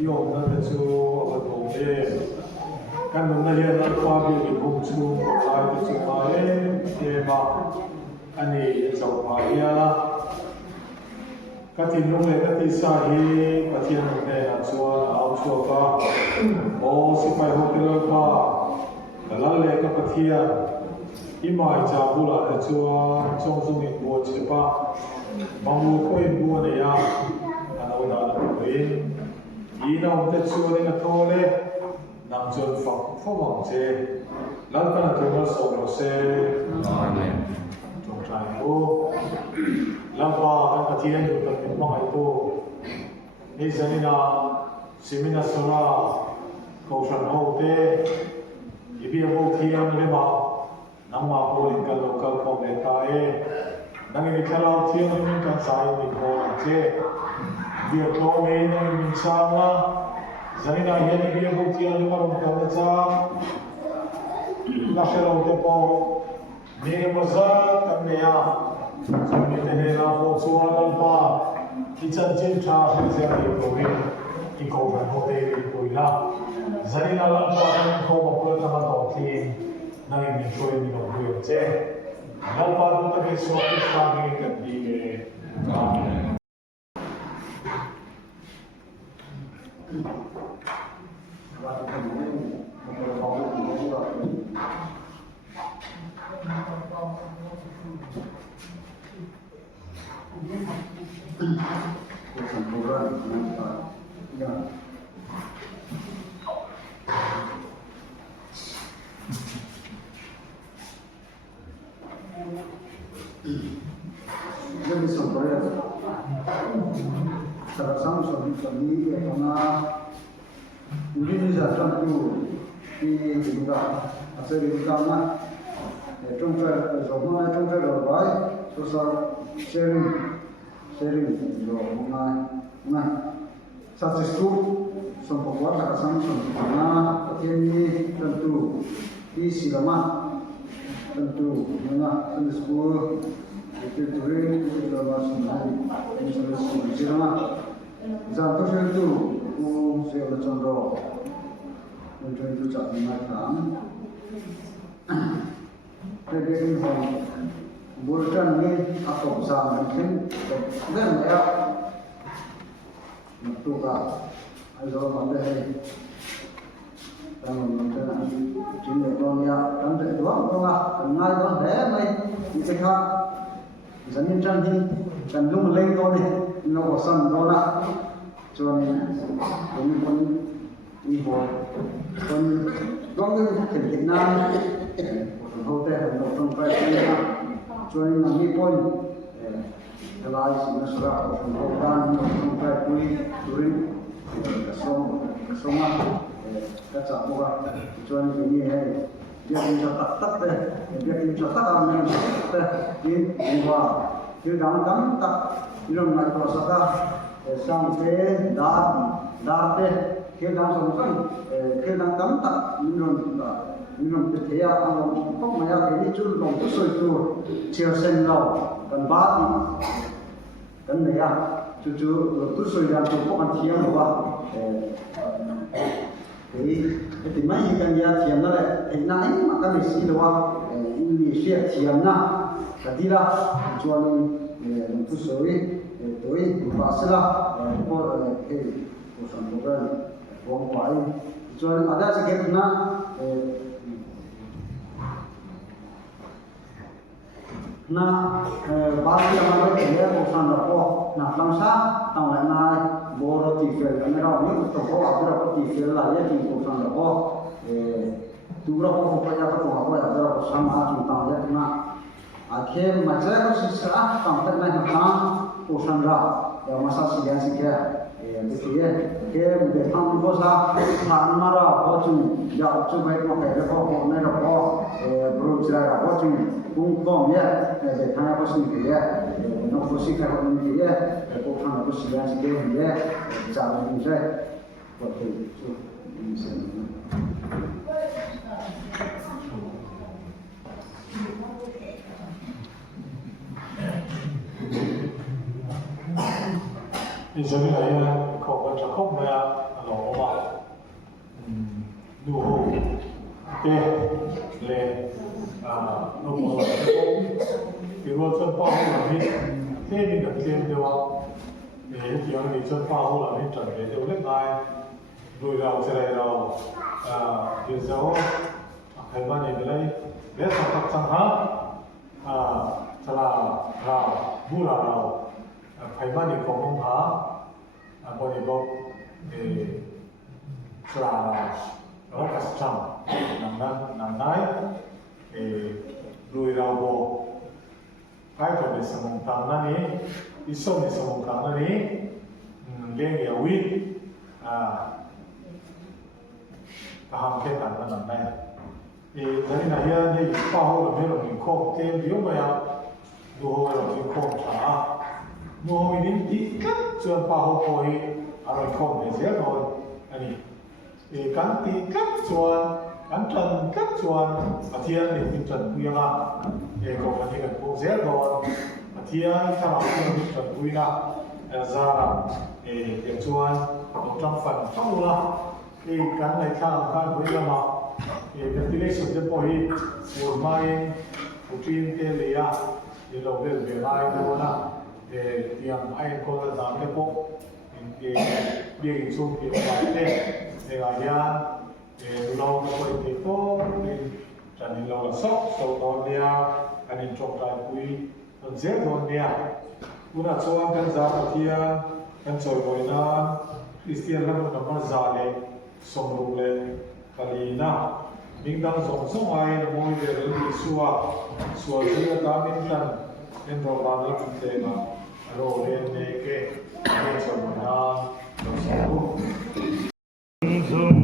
yom na te chu a thong e kan nun na hian an pa bi ki hum chu lai te chu ma e ma ani zo ma ya ka tin lung le ka ti sa hi pathian ne na chuan au chu ka o si pai ho te pa ka la le ka pathian i mai cha bula te chuan chong chung in bo che pa mamu ko in bo ne ya ana oda na pe i na om te chuan in a thole nam chuan phang phawang che lan ka na thunga so lo se amen chong trai ko lamba kan pathian du kan min mai to ni zanina simina sona ko san ho te i bi ho thiam le ma nang ma ko in kan local ko le ta e nang ni khala thiam ni kan sai ni ko che bi to me ni min sa na zanina ye ni bi ho thiam ni ma ro ka na cha la shelo te po ni mo za kan ne ya Sampai tengah lapor suara tanpa kita cinta sejak itu ini kau berhotel itu lah. Jadi dalam orang kau berpuluh tahun tahun nanti minta minum dua je. Dalam itu tapi suatu kali ketika Jadi sebenarnya terasam suami karena ini jatuh tu di juga asal di sana trong cái đầu bài số sao sharing rồi ngay successful sampai buat terasam karena ini tentu di silama tentu mana successful itu dalam semuanya misalnya silama jatuh itu saya contoh untuk itu jadi macam Jadi bukan ni atau sama mungkin dan ya itu kan ada mana dan mungkin jenis dunia dan dua orang kenal orang deh ini cekak jadi janji dan lu mulai kau ni no san dona cuman ini pun ini pun dong tu kenal hotel trong phải cho nên là mấy con lại nó sẽ là một ban trong phải quy đối sống các cháu qua cho nên cái gì hay việc mình cho tắt đây việc mình cho tắt làm mình đây đi qua cứ đóng tắt ilang này có sao cả sang thế đá thế khi đang sống sống khi đang đóng tắt nhưng mà thế à ông không mà cái này chú lòng có sôi tu chiều sinh lâu cần bát cần này à chú tu sôi làm chú không ăn thiếm đâu à thì mấy cái nhà thiếm đó lại thì nãy mà cái này xí đâu à ini xí thiếm na cái gì đó cho nên tu sôi tối bát sila có cái một sản phẩm cái vòng quay cho nên ada sedikit na bagi yang ada dia urusan apa nak bangsa tahu lah nai boro tifel kamera ni untuk apa ada tifel lah ya di urusan apa dua orang upaya apa ada sama kita ya kena akhir macam sesuatu sampai nak urusan yang masa sekian betul ya ke betul bosa tan mara bocun ya bocun baik mau kayak apa nak apa berusaha bocun bungkong ya betul apa sih ya nak posisi kalau ini ya bukan apa sih ya cara ini saya betul itu misalnya Jadi saya kau baca kau maya lo ma nu ho te le no mo la ko pi ro chân pa ho la ni te ni da chen de wa e yang ni chân pa ho la ni chan de de le ngai rồi rau sẽ lại rau điều dấu hay mà này cái này để sản xuất sản phẩm sẽ là rau bù là rau hay mà này cũng không hả còn này cũng sẽ là rau cắt chăm nằm nái rồi rau bò cái chỗ này sản phẩm tăng này ít số này sản phẩm tăng này liên hệ với hàng thế tàn là nằm đây thì đấy là hiện nay khoa học là mấy mình không thêm yếu mà đồ là mình không trả đồ mình đi cắt cho khoa học rồi rồi không để dễ rồi anh thì cắn tí cắt cho cắn trần cắt cho thiên thì mình trần quy ra để có cái này cũng dễ rồi thiênถ้าเราไม่trần quy ra ra để cho trong phần trong là thì cắn này khang với nhau mà thì ventilationจะปล่อยหัวไม้หัวจีนเตลียที่เราเรียกเวลาดูนะเตียงไอ้คนละต่างกันพวกเรียกสูงที่ว่าเนี่ยในรายการเราปล่อยที่โต๊ะจากนี้เราสอบตอนเนี้ยอันนี้จบใจคุยตอนเช้าตอนเนี้ยคุณอาชวนกันจากเที่ยงกันจอยบ่อยนานคริสเตียนแล้วมันก็มาจากเลยส่งลงเลยกาลีน่ามิงดังส่งส่งไอ้มวยเดือดที่สัวที่ตามมิงดันเป็นโรงพยาบาลแล้วเป็นเตนะโรงเรียนเด็กเรียนสมุนไพรส่ง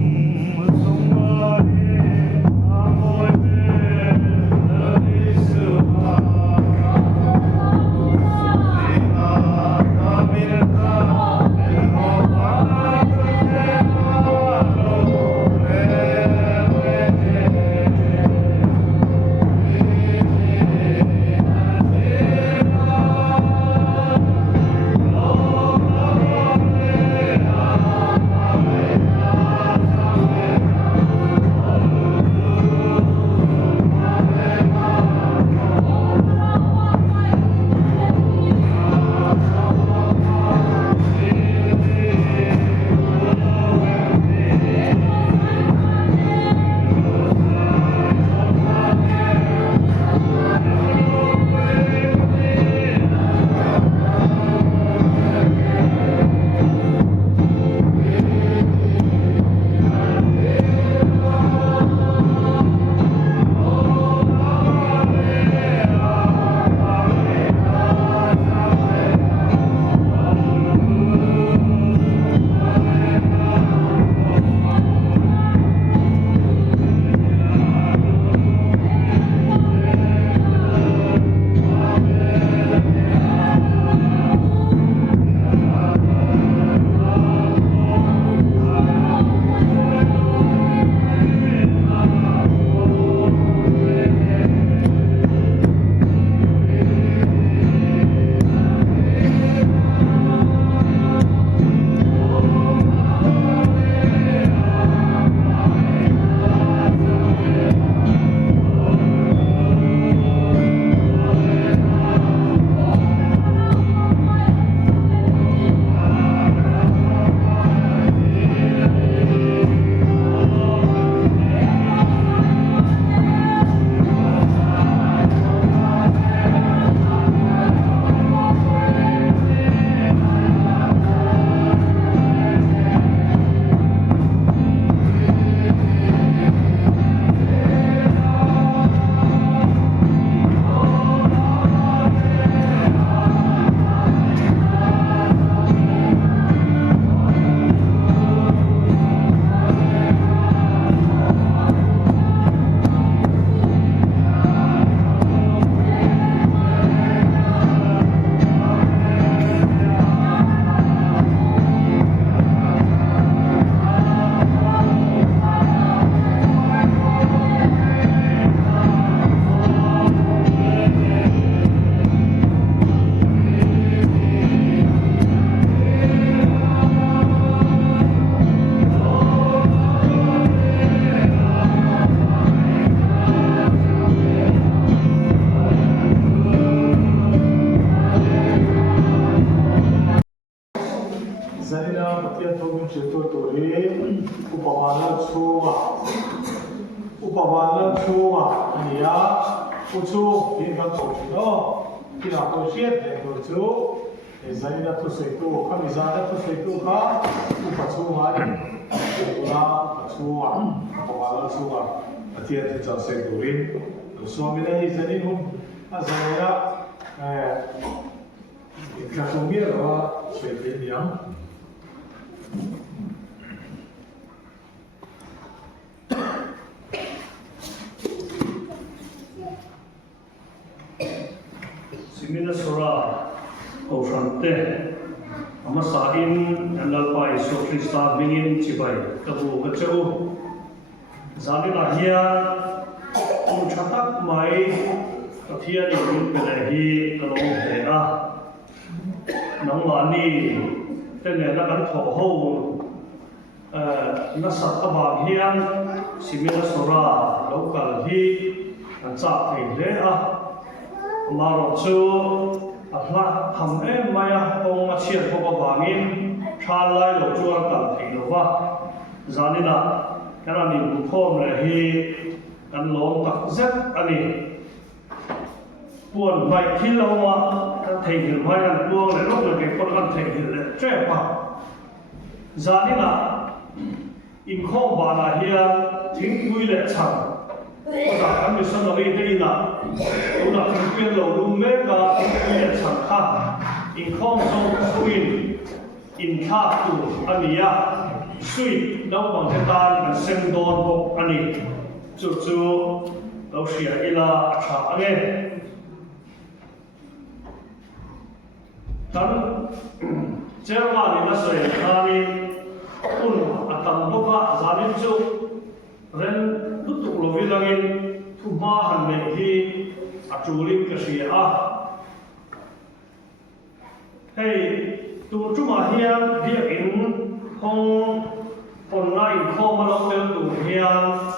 sự tôi tuổi upamana chunga upamana chunga ania uchu in kan to no kina to siat de to chu e zaina to se tu kami zana to se tu ka upachunga ni ula chunga upamana chunga atia te cha se turin so mi dai zanin hum azaya Katumia là水田羊。Simina Sura Oshante Amasain Analpai Sotrista Mingin Chibai Kabu Kachu Zanina Hia Chatak Mai Katia Yin Pelahi Kalong Hea Nong Mani Tene Nakan Ho Nasat Abang Hian Simina Sura Local Hi Anzak Hea Maro chu atla ham em maya ong ma chiat ko bangin thalai lo chuan kan theilowa zanina kana ni khom le hi kan lom tak zet ani puan bai khilowa kan theihil mai kan puang le lok le ke kon kan theihil le trepa zanina in khom ba na hian thing pui le chang Oda kami sana rite ina, oda kami lo lumega in changka, in konsong suin, in katu ania, sui lau bang hetan sem don bok ani, cucu lau sia ila acha ane. Tan Jerman ina soe kani un atam boka zalim cu ren tutuk lo vilangin tumahan me hi achuling kasia hey tu cuma hian dia in hong online khoma lo tel tu hian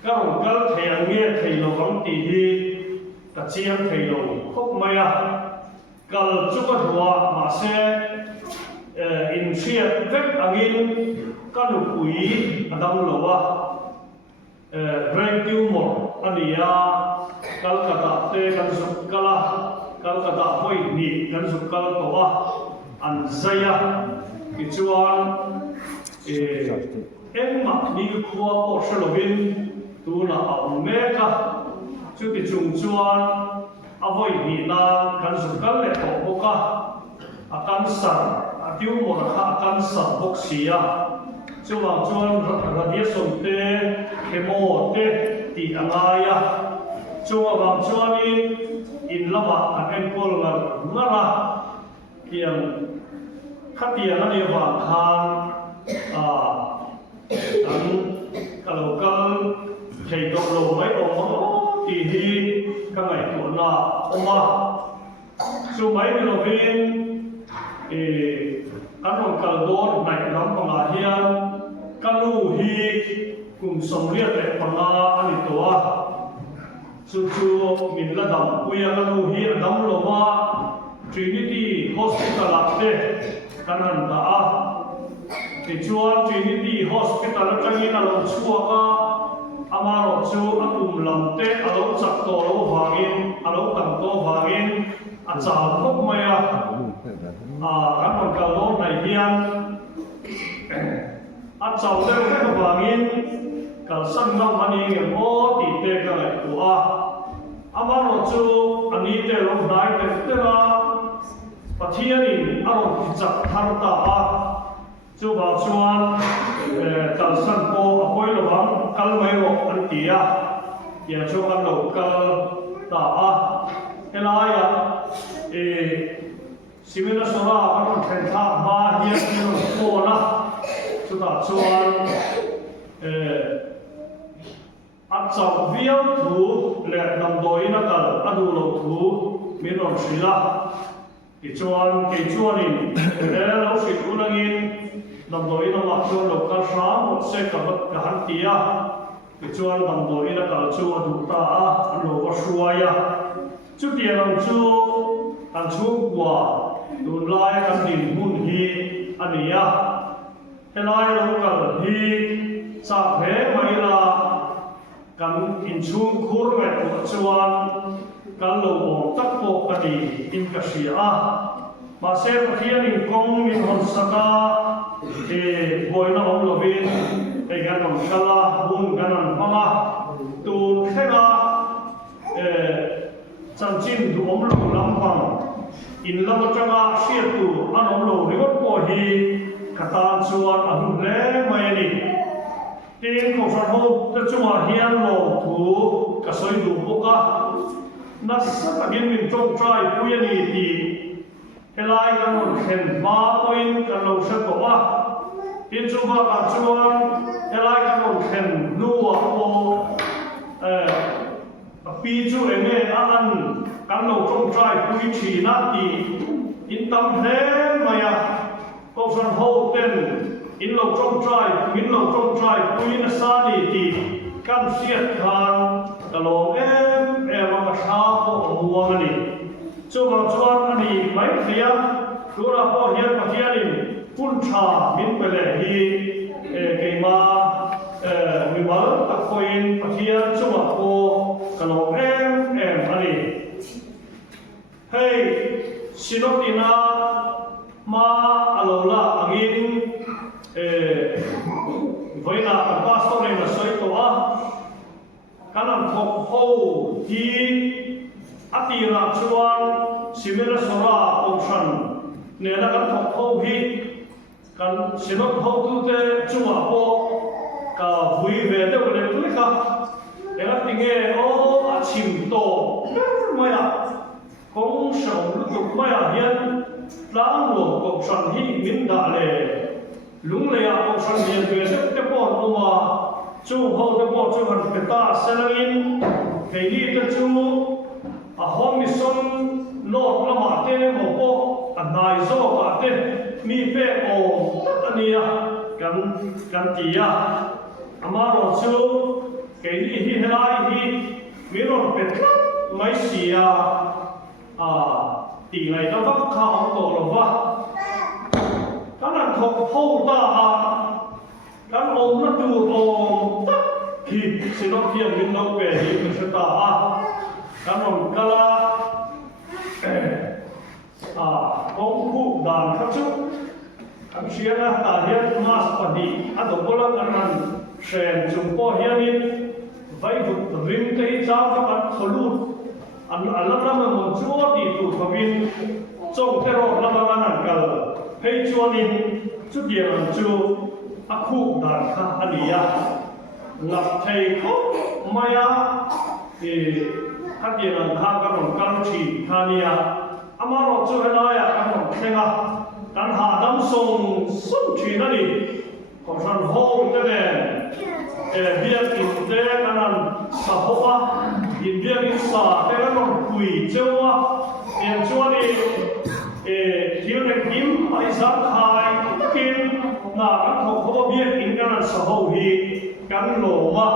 karong kal theng nge theilo bang ti hi ka chiang theilo khop maya kal chuka huwa ma se in siat vek angin kanu pui adam lowa Greg Gilmore ania Calcutta te kan sukala Calcutta hoi ni kan sukal towa an zaya kichuan emma ni khuwa po shalovin tu na aumeka chu ti chung chuan avoi ni na kan sukal le to boka akan san Gilmore kha akan san boksia Chuang chuan radiation te chemo te ti angaya chuang chuan in lama an empol ngara kiam khatia ani wa khan an kalokal thei dok lo mai om ti hi ka ngai tu na oma chu mai ni lovin kanong kaldon nai lam panga hian kanu hi kum somriat le panga ani towa chu min la dam puya kanu hi adam lova Trinity Hospital ate kanan da ti chuan Trinity Hospital atangin alo chuaka amaro chu atum lamte alo chak to lo wangin alo tam to wangin acha khop maya kanong kaldon nai hian a chau leo ka bangin kal sang nam ani nge mo ti te ka lai tua amaro chu ani te lo dai te te ra pathiani aro chak thar ta chu ba chuan kal sang ko apoi lo bang kal mai ro an tia ya chu an lo kal ta elaya simena sora kan thlen tha ma hian ni ko na chuta chuan a chau viau thu le nam doi na kal adu lo thu min on sila ki chuan in lo si unangin nam doi na ma chuan lo ka sa mo se ka bat ka han tia ki chuan nam doi na kal chu adu ta an lo wa suaya chu tiang chu an chu kwa tu lai kan din hun hi anh à thế lai đâu cần hi sa thế mai là cần in chung khur về của chuan cần lâu tất bộ cái gì in cái gì mà xem khi anh công in hồn saka thì bồi nó ông lovin thì cái ông kala bun cái ông hama tu thế là chân chính tu ông lâu lắm bằng in lâu cho nga siết tu anh ông lâu thì có bỏ hi kata chuan anh lẽ mai đi tiếng không phải hô tất chung hiền lâu tu cái soi tu bộ cả nó rất là biến mình trong trai quý anh thì cái lai cái một khen ba point cái lâu sẽ có tiếng chung cả chuan cái lai cái một khen nua ô pi chu em nghe anh cái lâu trong trai quý chỉ nát thì in tâm thế mà câu san hô tên in lâu trong trai quý nó xa đi thì cam siết than cái lâu em mà sao có mua cái này cho vào chuan anh đi mấy kia tôi đã có hiện cái kia đi phun trà min về lệ hi cái mà mình bảo các coin cái kia cho vào cô cái lâu em anh đi hey sinotina ma alola angin với là pastor này là soi toa cái làm học hậu thì atira chuan simela sora option ne la kan học hậu hi kan sinot hậu tu te chuma po ka vui về te le tu le ka ela tinge o a chim to mai a kong shong lu tu mai a hian lang lo option hi min da le lung le a option hian ve te pon o ma chu hậu te po chu han pe ta selangin ke ni te chu a hom mi son lot lama te mo po a nai zo ka te mi pe o ania kan tia amaro chu ke ni hi helai hi mi ron pe mai sia ti ngai ta vak kha om to lo wa kan thok phou ta kan om na tu om hi sinok hian min no pe hi mi sa ta kan om kala công cụ đàn khắc chúc các xia na ta hiền mas padi ado bola kanan sen jumpo hianin vai vut rim tei cha ka kan kholut an alam na mon chuo ti tu khamin chong tero lama an kal hei chuanin chu dia an chu akhu đàn kha ania lap thei ko maya các địa phương khác các đồng cam chỉ thania, amaro chú hay nói các đồng khen kan hạ đâm sông sông chỉ đó đi, còn san hô cái này, việc in thế kan ăn sa hoa, in việc in sa thế kan còn quỷ châu á, in châu đi, thiếu này kim ai giáp khai kim, na kan học hoa việc in kan ăn sa hô hi, kan lô ma.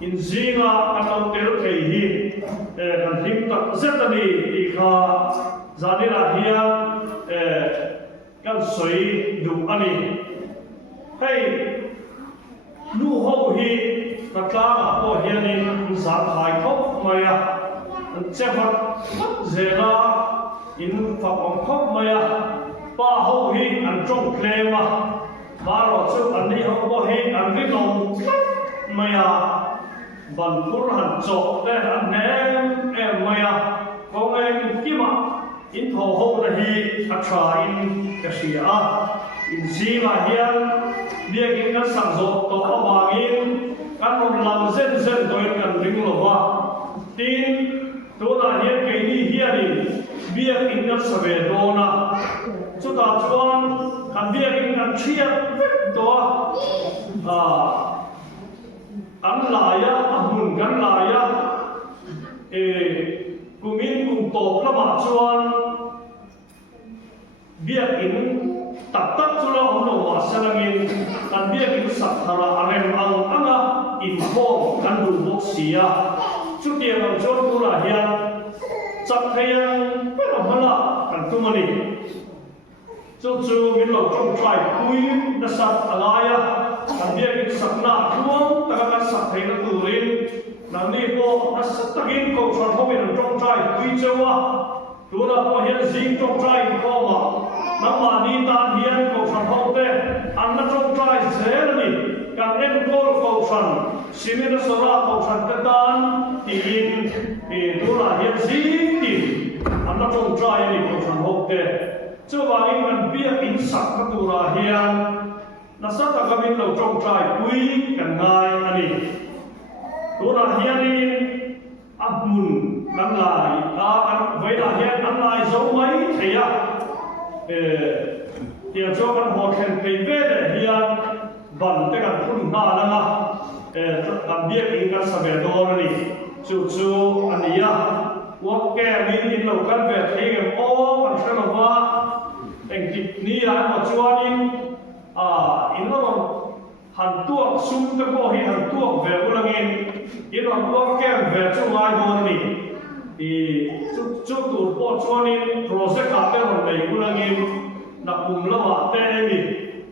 In zinga kan tel thei hi kan him tak zetani ti kha zanira hian kan soi du ani hey nu ho hi ta tla ko hianin za khai khop maya chevat zela in fa om khop maya pa ho hi an trong klema maro chu an ni ho ko hi an ri long maya van pur han chok te an em maya ko em kima in tho ho na hi a tha in ka sia in zima hian biak in kan sang zo to awangin kan on lam zen toin kan ring lo wa tin to na hian ke ni hianin biak in kan save do na chu ta chuan kan biak in kan thiat to an laya amun kan laya kumin kum top lama chuan biak in tak chula ono wa salangin kan biak in sathara arem ang anga in form kan du bok sia chu tiang chuan tu la hian chak thayang pero hala kan tumani chu min lo trong trai pui na sat alaya kan dia in sakna tuam taka kan sak thei na turin nan ni po na satakin ko tron ho min trong trai pui chewa tuna po hian zing trong trai ko ma nangma ni tan hian ko tron ho te an na trong trai zel ni kan en gol ko tron simin sora ko tron ka tan tin tuna hian zing ti an na trong trai ni ko tron ho te chu wa in kan bia in sak ka tura hian na sa ta gamin lo trong trai pui kan ngai ani tura hian in amun nan lai a kan vai la hian an lai zo mai theya tia cho kan ho khen pe ve de hian ban te kan phun na langa kan bia in kan sa be do ni chu ania wa ke min in lo kan ve thei ge o kan shana wa eng tip ni a ma chuanin in lo han tuak sum te ko hi han tuak ve ulangin in lo tuak ke ve chu ngai do ni chu tu po chuanin project a te hon nei ulangin na kum lama te ni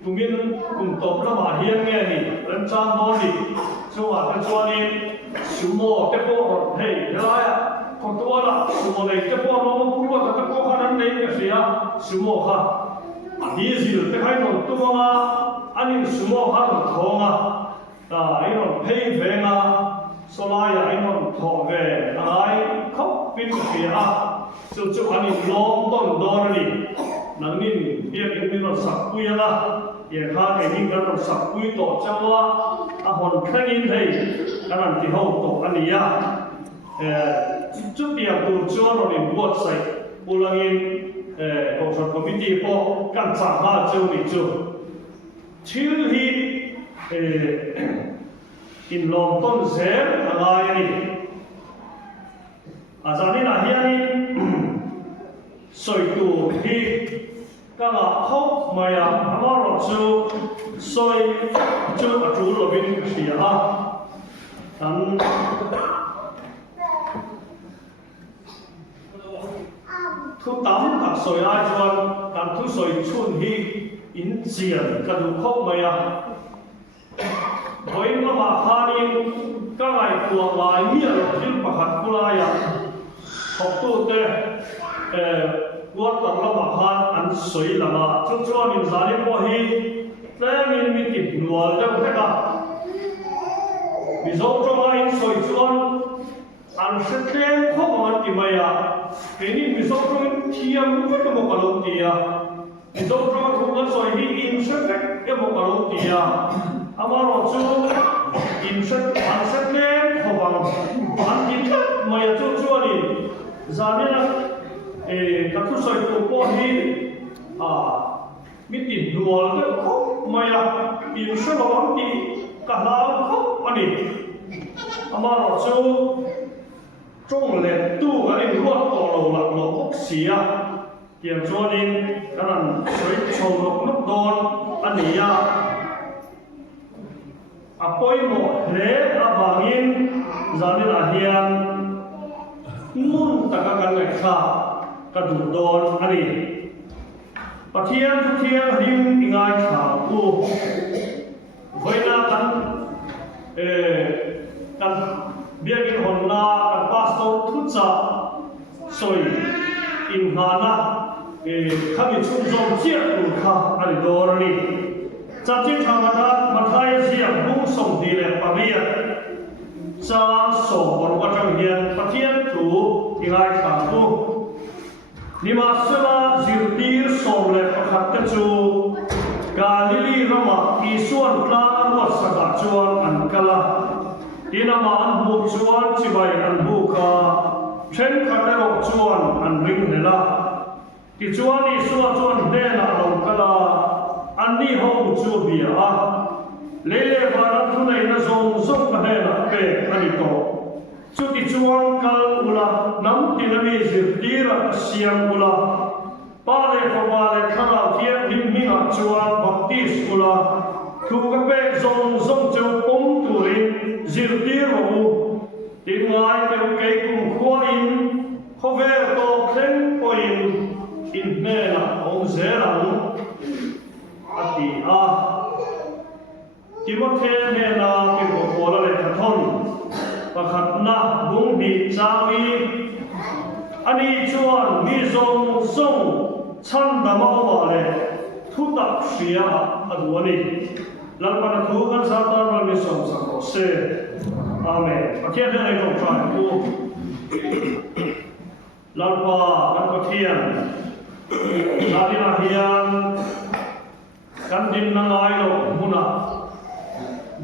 tumin kum top lama hian nge ni ran chan do ni chu a te chuanin sumo te ko hei helaya ko to la sumo nei te po no purwa ta ko khanan nei ke sia sumo kha ani zil te khai non tu ma ani sumo kha non thonga ai non phei venga solaya ai non tho ve ai khop pin sia chu ani long ton dor ni nangin bia in min non sak pui la ye kha ke ni kan non sak pui to chawa a hon khangin hei kanan ti ho to ani ya chút điểm từ cho nó đến buộc sai ulangin cộng sản committee po kan sa ha chu ni chu thil hi in long ton zer angai ni azani na hiani soi tu hi ka la khop maya amaro chu soi chu atu lo bin sia ha an thu tắm các soi ai chuan kan thu soi chun hi in chian ka du khop maya hoi ma ma khanin ka ngai tuang lai mi lo thil pakhat kulaya khop tu te kuat tak lama khan an soi lama chu chuan in zani po hi tlemin mi ki nual deuh theka mi zo chonga in soi chuan an setlen khop man ti maya ini misal kau tiang kita mau kalau dia, misal kau tuan soi hi insek dia mau kalau dia, amar rosu insek ansek le khobang, an kita maya cucu ni, zane na katu soi tu po hi mitin dual tu khop maya insek orang di kahlau khop ani, amar rosu trong lệ tu cái này ruột to lầu lạc lầu bốc xía kiểm cho nên cái lần suy sầu lộc nước đòn anh ấy apoi mo lệ abangin giờ nên là hiền mun taka kan ngai kha ka du đòn anh ấy pathian him ingai kha u với na kan biakin honna kan pastor thucha soi in hana khami chung zom chia tu kha ani dor ni chatin thamata mathai sia bung som di le pamia cha so bor wa tang hian pathian tu ingai kha tu nima sela zirtir som le pakhat ta chu galili rama isuan tlan wa saka chuan an kala Inama an bu chuan chibai an bu kha then khatero chuan an ring nela ti chuan ni suwa chuan de na lo kala an ni ho chu bia a lele vara thu nei na zong zong ka he na pe ani to chu ti chuan kal ula nam ti na mi zir tira siam ula pale ko pale khana thiam lim mi ha chuan baptis ula thu ka pe zong zong chu pom turin zirtiro tingai ke ke kum khuain khover to khen poin in mena ong zera ati a Timothy ne na pi ko la le thon pakhat na bung bi chawi ani chuan mi zong song chan da ma wa le thu tak sia adwani lalpana thu kan sa ta ma mi som sa ko se amen pakhe de ai ko try ku lalpa kan ko thian lalina hian kan din na ngai lo muna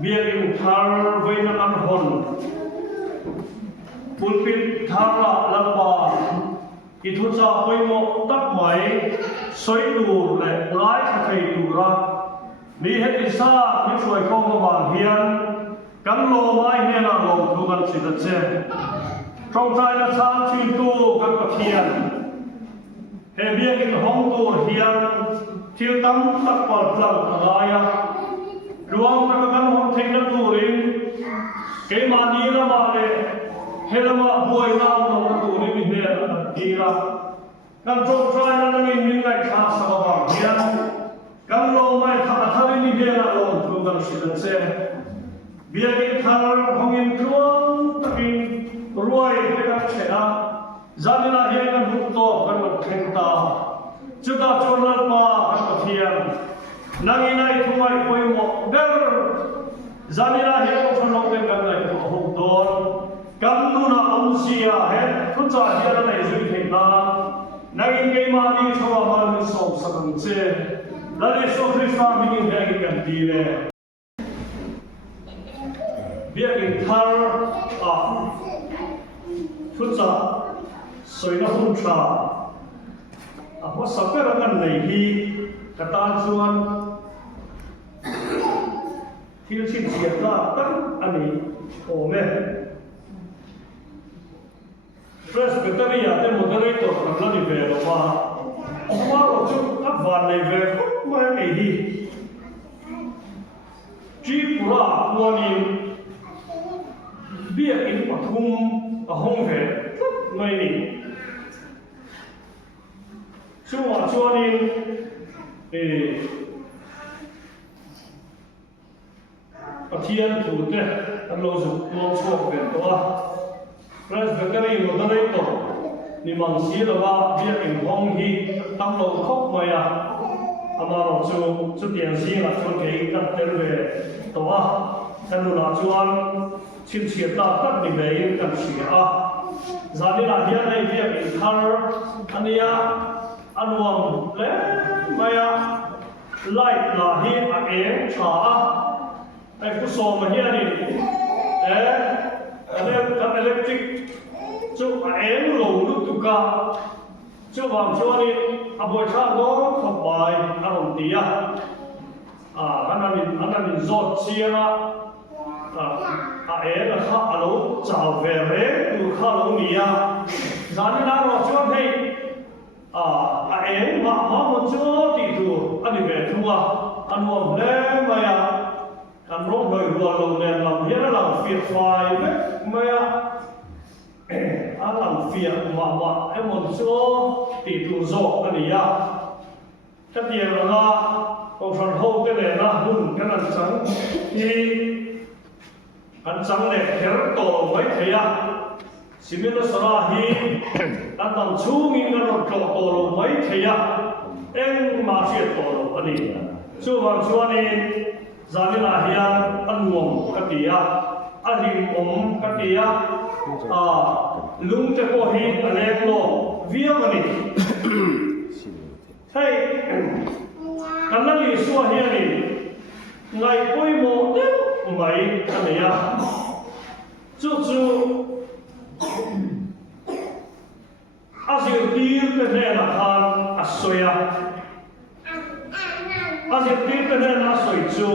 biakin thar voina kan hon pulpit thara lalpa ithu cha poimo tak mai soi tu le lai thai tu ra ni het isa ni chuai khong ma hian kan lo mai he na lo tu kan si da che trong trai na cha chi tu kan ka thian he biakin hong tu hian thil tam tak pal plan ngaya luang ka kan hong thei na tu rin ke ma ni la ma le he la ma buai na no tu rin he di la kan trong trai na nang in ngai tha sa ba hian kan lo mai tha thari ni he na lo tu kan si da che biakin thar hong in tuang takin ruai ke kan chena zanina he kan huk to kan ma theng ta chuta chonal pa kan ka thian nanginai thumai poimo ber zanina he ko thon long kan nai ko huk don kan nu na om sia he thun cha hian nai zui thei na nangin ke ma ni thawa ma ni som sakam che lari so krishna mi ni he kan di le biakin thar a thun cha soi na hun cha a ho sakera kan nei hi kata chuan thil chin chiat la tak ani ome presbytery te moderator kan la ni ve lo ma ro chu tak van nei ve ma nei hi chi pura puanin biakin pathum a hong ve mai ni chuanin pathian thu te an lo zu lo chuak ve to a presbytery moderator ni mang si lawa bia in hong hi tam lo khop mai a ama ro chu tian si la chuan ke kan tel ve to a kan lu la chuan chin chiat ta tak ni ve in kan si a zanila hian nei bia in thar ania anuam le maya light la hi a cha ai ku so ma hian ni kan electric chu a lo lu tu ka chu wang chu ni a boi tha lo khop bai a ron tia ananin zot chianga a la kha a lo chao ve re tu kha lo nia zanila ro chu hei ma mo cho ti tu ani ve thua anuam le maya kan rong hoi ruwa lo le lam hian lam fiat fai ve maya lam fiat ma mo cho ti tu zo ani ya ta ti la ko san ho te le na hun kan an chang ni an chang le her to mai thea simena sara hi tam chung in ro to lo mai thea eng ma che to lo ani chu wang chuani zanila hian anwom katia ahim katia lung te ko hi alek lo viam ani thai kanali suwa hi ani ngai poi mo te mai ania chu asir tir te na khan asoya asir tir te na soi chu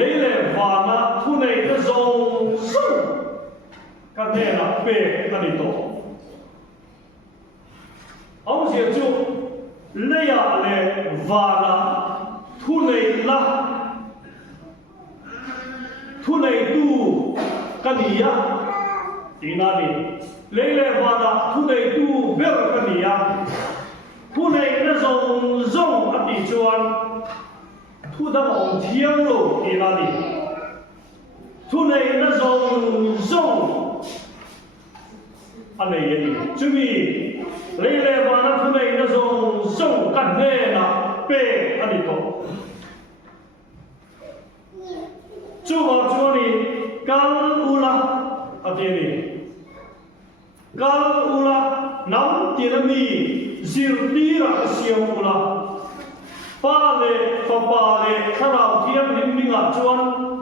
leile vana thunei te zong su ka na pe ani to ông sẽ chu leya le vana thunei la thunei tu kania tinani leile vana thunei tu ber kania thunei na zo zong zong ati chuan thu da ong thiang lo ti la ni thu nei na zong zong anei ni chumi le le wa na thu nei na zong zong kan ne na pe ani to chu ma chu ni kal ula ati ni kal ula nam tirami zirtira siam ula pa le kharau thiam him minga chuan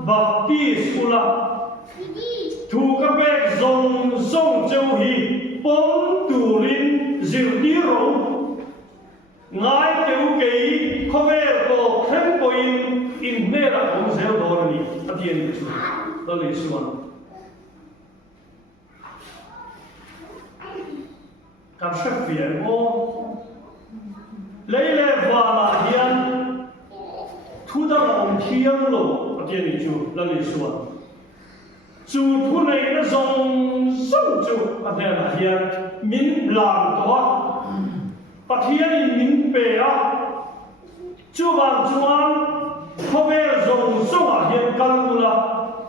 baptis ula thu ka be zong zong cheu hi pom turin zirtiro ngai teu kei khove ko khem poin in mera hom zeu dorani atien chu dali suan kan shak fiel mo leile wala hian thu da ong thiang lo atien chu dali suan chu thu nei na zong zong chu atien hian min lam to pathian in min pe a chu ban chuan khove zong zong a hian kalula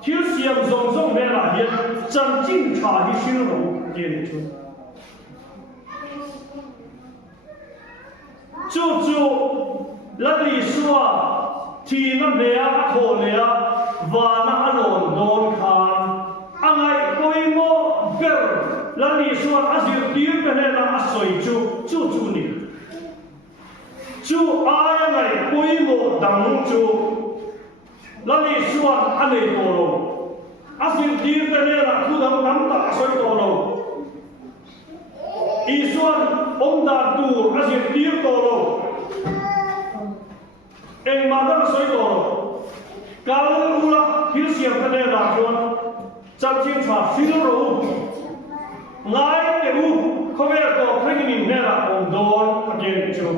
thil siam zong zong ne la hian chan chin tha hi shil ro atien chu chu lali suwa thi na mea tho lea wa na alon don khan angai poimo ber lali suwa azir tir pene na asoi chu ni chu ai ngai poimo dang chu lali suwa anei to lo azir tir pene na khu dam nam ta asoi to lo isuan omda tu azir tir to lo eng madam soi to lo kal ula hil siam pene na chuan chan chin cha sil ro ngai te u khove ko khangin ne la ong don again chu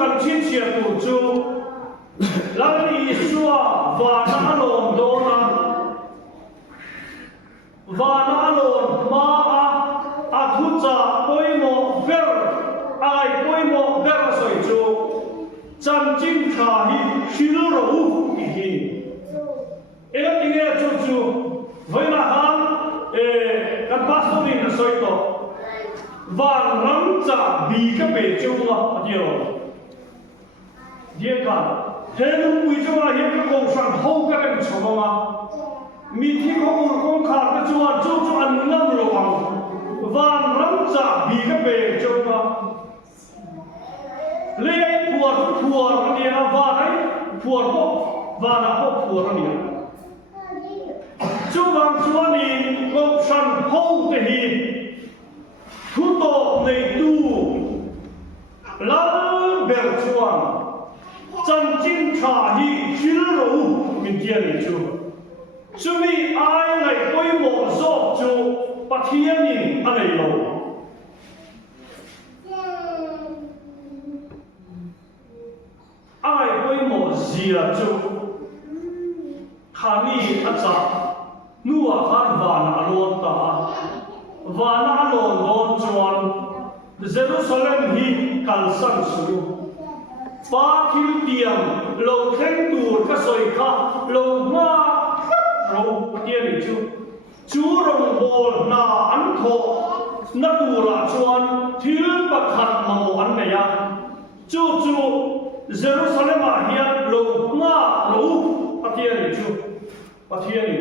kan chin sia tu chu lani suwa wa na lon dona wa na lon ma a thu cha poimo ver ai poimo ver soi chu chan chin kha hi sil ro hi ela tinge chu voi na han kan pastor ni na soi to van ram cha bi ka pe chu la adio dia ka henu pui chu a hian ka ko sang ho ka kan chho ma mi thi ko ur kong kha ka chu an nam lo wang van ram cha bi ka pe chu ma le ai puar ni a va ai puar ko va na ko puar ni chu bang chuani ko san ho te hi thu to nei tu la ber chuan chan chin tha hi shil ro min tian ni chu chumi ai ngai koi mo zo chu pathian ni anei lo ai koi mo zia chu khani acha nuwa khan van alon ta van alon don chuan Jerusalem hi kalsan suru pa thil tiam lo theng tur ka soi kha lo ma ro tian ni chu rong bol na an tho na tura chuan thil pakhat mo an ne ya chu Jerusalem a hian lo ma lo pathian ni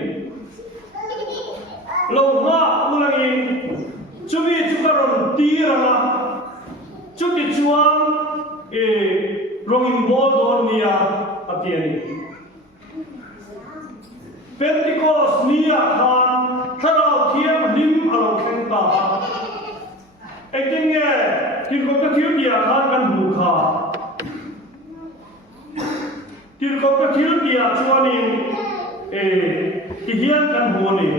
lo ma ulangin chumi chukaron tiranga chuti chuan rongin bol don nia atiani Pentecost nia khan tharau thiam lim alo khengta ekinge tirko ka thil dia khan kan bu kha tirko ka thil dia chuanin hian kan honi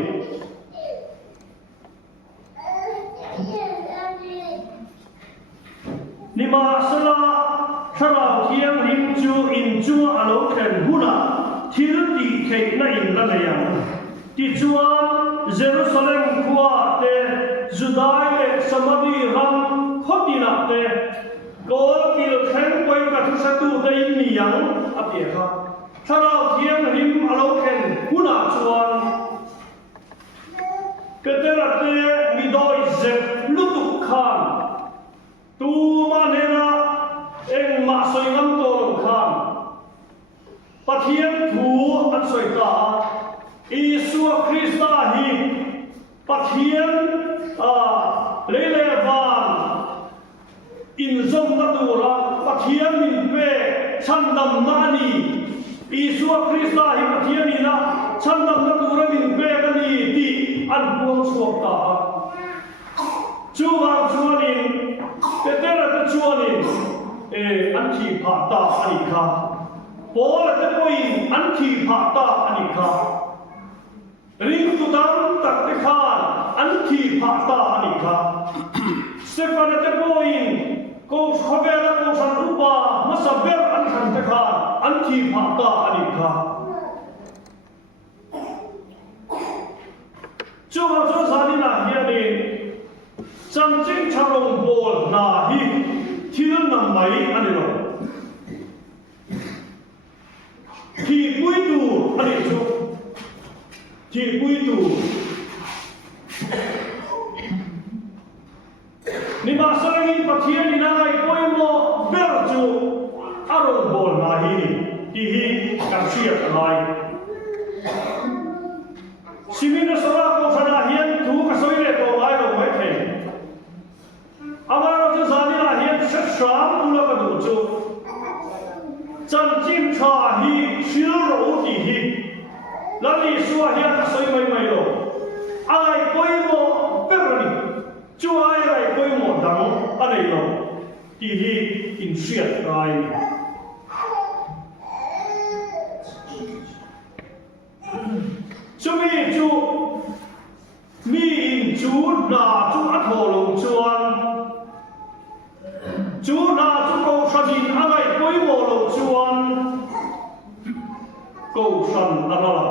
nima sala tharau thiam lim chu in chu alo khen huna thil ti khei na in la ya ti chuan Jerusalem khua te Judai le Samari ram khotina mặt tê có kêu khen quay cả thứ sát tu tây miếng áp địa khác thà nào thiên rim alo khen cú nạp chuan cái tên là tê mi đôi dẹp lúc tục khan tu mà nên là em mà soi ngắm tổ khan bắt thiên thủ ăn soi ta Isu Krista hi bắt thiên lấy lệ vàng in dòng ta tu ra bắt thiên mình về chăn đầm nani Isu Krista hi bắt thiên mình na chăn đầm ta tu ra mình về cái gì thì ăn buông xuống ta chú vào chú anh cái tên là cái chú anh anh chỉ phạt ta anh khá bố là cái coi anh chỉ phạt ta anh khá ring tu tam tak te khan an thi pha ta ani kha sepan te poin ko khavela ko san rupa masaber an khan te khan an thi pha ta ani kha chu ha chu sani na hi ani chang ching charong bol na hi thil nam mai ani lo thi pui tu ani chu thì quy tụ ni ma sarangin pathian ni nai poimo berchu arong bol na hi kapsia lai simina sara ko sana hian tu ka soile to ai lo mai the amaro chu zani na hian set sham ula ka du chu chan chim tha hi shil ro ti hi lani suah hian soi mai lo ai poimo berani chu ai rai poimo dang anei lo ti hi in siat rai chu mi in chu na chu a tho lo chuan chu na chu ko sadin angai poimo lo chuan ko san anala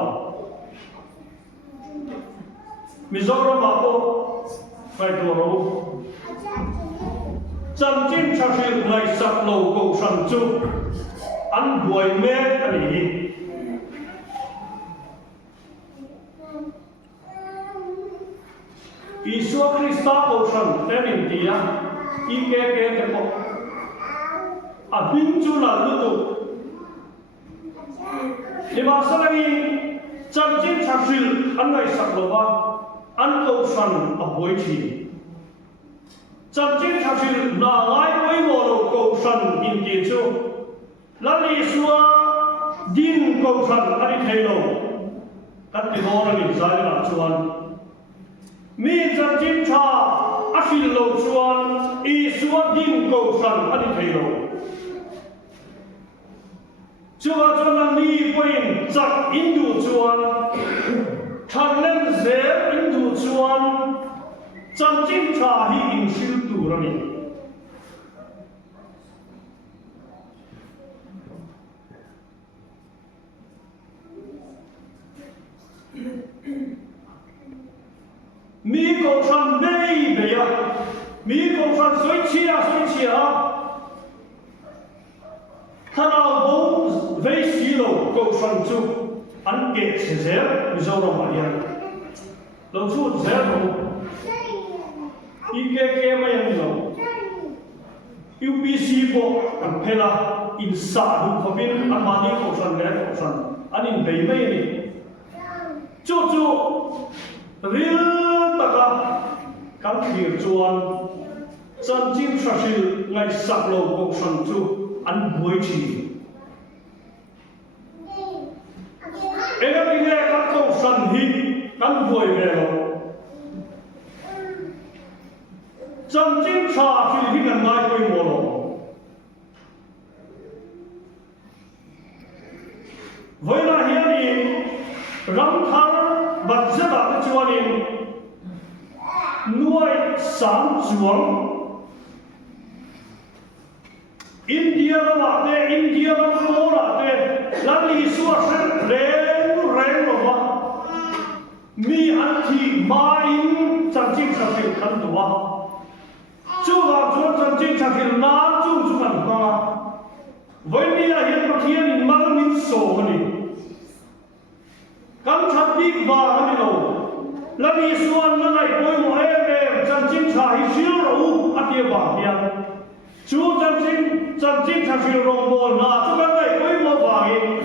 Mizoram ako phải đồ ro chăm chim cha shil ngai sak lo ko san chu an buai me ani Isu Krista ko san tenin dia ike ke te ko a bin chu la lu tu lima sanagi chăm chim cha shil an ngai sak lo ba an câu san a boi chi chăm chim cha shil na ngai boi mo lo câu san in ti chu lali suwa din câu san ani thei lo kat ti ho ni sai la chuan mi chăm chim cha a shil lo chuan I suwa din câu san ani thei lo chuwa chuan mi poin chak in du chuan thằng lên dễ in đủ chuan chân chim cha hi in siêu đủ ra mi mi cầu san đây bây giờ mi cầu san soi chia thằng nào bố vây xí lô cầu san chu anh kể sẽ dễ rồi mà điên lâu chút dễ rồi IKK màยังlâu UPC bộ anh phải là in sa đúng không biết anh mà đi khẩu sản cái khẩu sản anh in bảy mấy này chú riêng tất cả các việc chuan chân chim sa sil ngày sắp lâu khẩu sản chú anh buổi chiều em đi nghe các câu sân hi các buổi về rồi chân chim sa sil hi gần mai quay mùa rồi với là hiện đi rắm thang bật rất là cái chuan đi nuôi sáng chuông India là thế India là thế là lý số sẽ rèn rồi mà mi ăn thì mai chân chim sa sil khăn đồ chú vào chỗ chân chính chẳng hiểu na chung chung ăn qua với mi là hiện bậc thiên in mang min sổ này cắm chặt đi và cái đầu là đi xuân là ngày cuối mùa em chân chính trả hi siêu rồi ăn tiệm vàng tiền chú chân chính chẳng hiểu rồng bồn là chú cái ngày cuối mùa vàng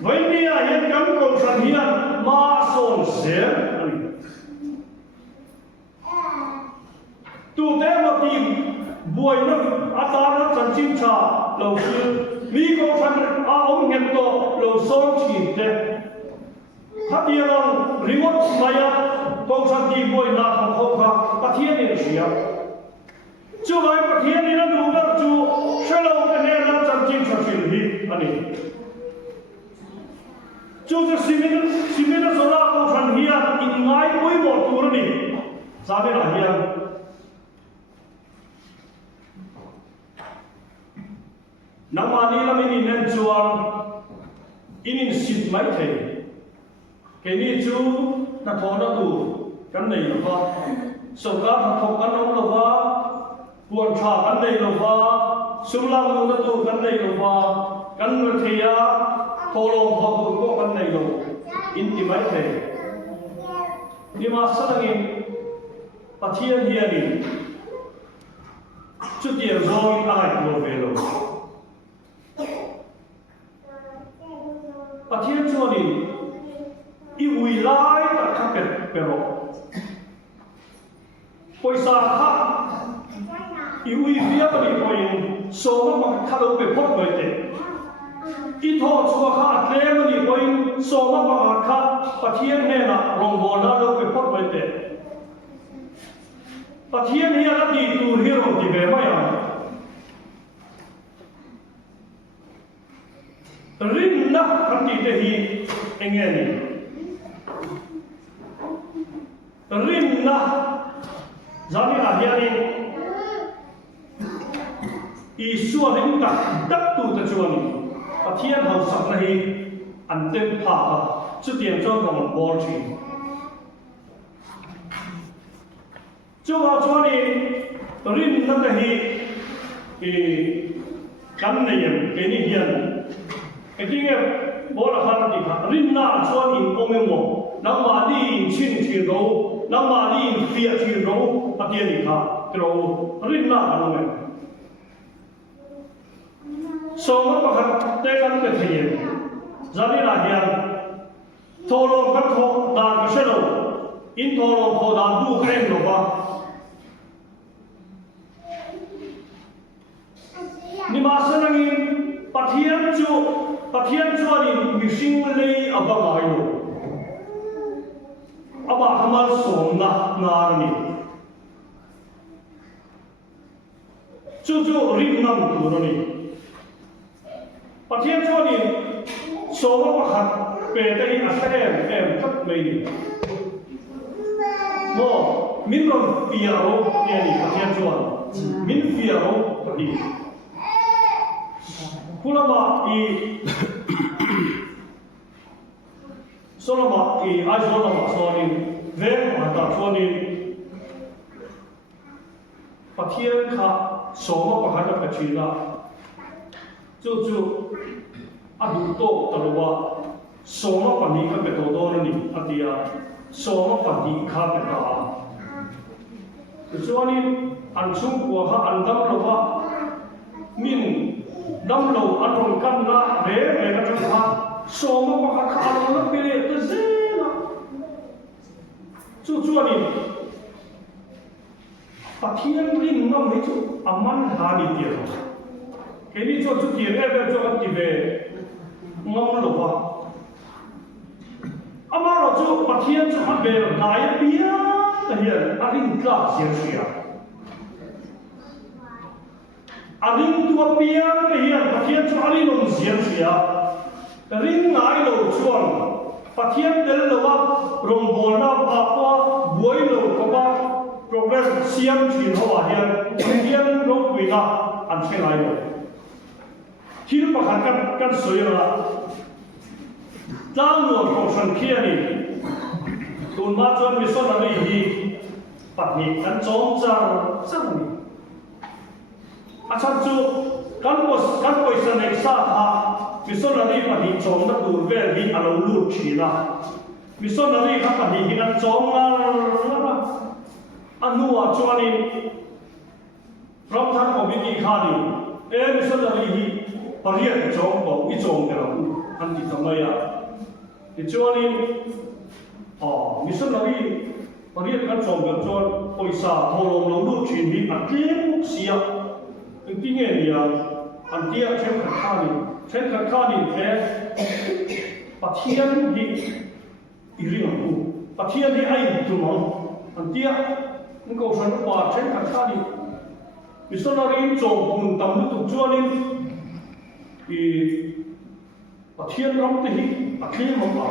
với mi là hiện cắm cầu sản hiện ma sồn xế tu tế mà tìm buổi nó ta nó chân chính trả lâu sư mi cầu sản ông nhận tổ lâu sông chỉ thế hát tiền lòng reward maya cầu sản tìm buổi nát không không ha bắt thiên điện xìa chú vậy bắt thiên điện nó đủ đất chú sẽ lâu cái này nó chân chính trả xìa hi anh ấy chúจะsimen nó số ra cầu sản hiền in ngay cuối một tour này sao thế là hiền nang mani lamin inen chuang inin sit mai thei ke ni chu na thona tu kan nei lo ba so ka ha thok kan ong lo ba puan tha kan nei lo ba sumlang lu na tu kan nei lo ba kan ru thia tholong tho tu ko kan nei lo in ti mai thei ni ma sanangin pathian hianin chu tiang zoi ai lo ve lo Bà thiên cho đi yêu uy lai tất cả bề lộ Bồi xa khá yêu uy phía bà đi bồi số mà khá lâu bề phốt người tệ ít thọ chua khá ạc lê mà đi bồi số mà khá bà thiên hề là rồng bò na lâu bề phốt người tệ bà thiên hề là đi tù hiên rồng đi bề mai à rin na kan ti te hi engeni rin na zani la hiani I suwa rin ta dak tu ta chuani pathian hau sak na hi an tem pha ha chu tiang cho ngom bol chi chu wa chuani rin na ta hi kan ne yem ke ni hian cái kia bố là khăn thì khăn rin na cho in ôm em mồ nắm mà đi chín tiền đâu nắm mà đi phía tiền đâu bắt tiền thì khá đâu rin na nó mẹ sau đó có khăn tê khăn cái gì gia đình là hiền thô lô cắt thô đàn cái xe đâu in thô lô thô đàn du cái em đâu ba nhưng mà sao năng bắt hiền chú Pathian chuan mi hring lei aba ngai lo aba hamal som na ni chu rim nam tu no ni Pathian chuan som aba khat pe te a em thap mai ni mo min ron pia ro ni Pathian chuan min pia ro ni Kulama solama ai solama sonin ve ma ta sonin pathian kha soma pakhat ka chila chu adu to talwa soma pani ka be to ni atia soma pani kha be ta chuanin an chung ko ha an dam lo wa min đâm đầu ăn hồn căn na về cái trong ha số mà có khá khá nó bị liệt cái gì đó chú đi phát hiện linh nó mấy chú aman hà đi tiền cái này chú tiền em cho cái gì về ngon lắm à aman rồi chú phát hiện chú ăn về lại bia cái hiện ăn linh cả tiền xia Aling tua piang ke hian pathian chu ali lom zian sia ring ngai lo chuan pathian del lo wa rom bol na pa pa buai lo ko ba progress siam thin ho wa hian ro pui na an che ngai lo thil pa khan kan soi ra tang lo ko san khia ni tun ma chuan mi son ani hi patni kan chom chang ni asan chu kan poisa nei sa ha missionary pa hi chom na tur ve hi alo lut thina missionary ka pa hi hinan chom na anua chuanin from than committee khani missionary hi pariat chom bo I chom ke ro an ti tamaya ti chuanin missionary pariat kan chom ke chuan poisa tholong lo lut thin hi atlem sia ti nge nia an tia chen khani te pathian hi iringaku pathian hi ai tumang an tia ko san pa chen khani missionary chom kun tam lu chuanin I pathian ram te hi atlem ma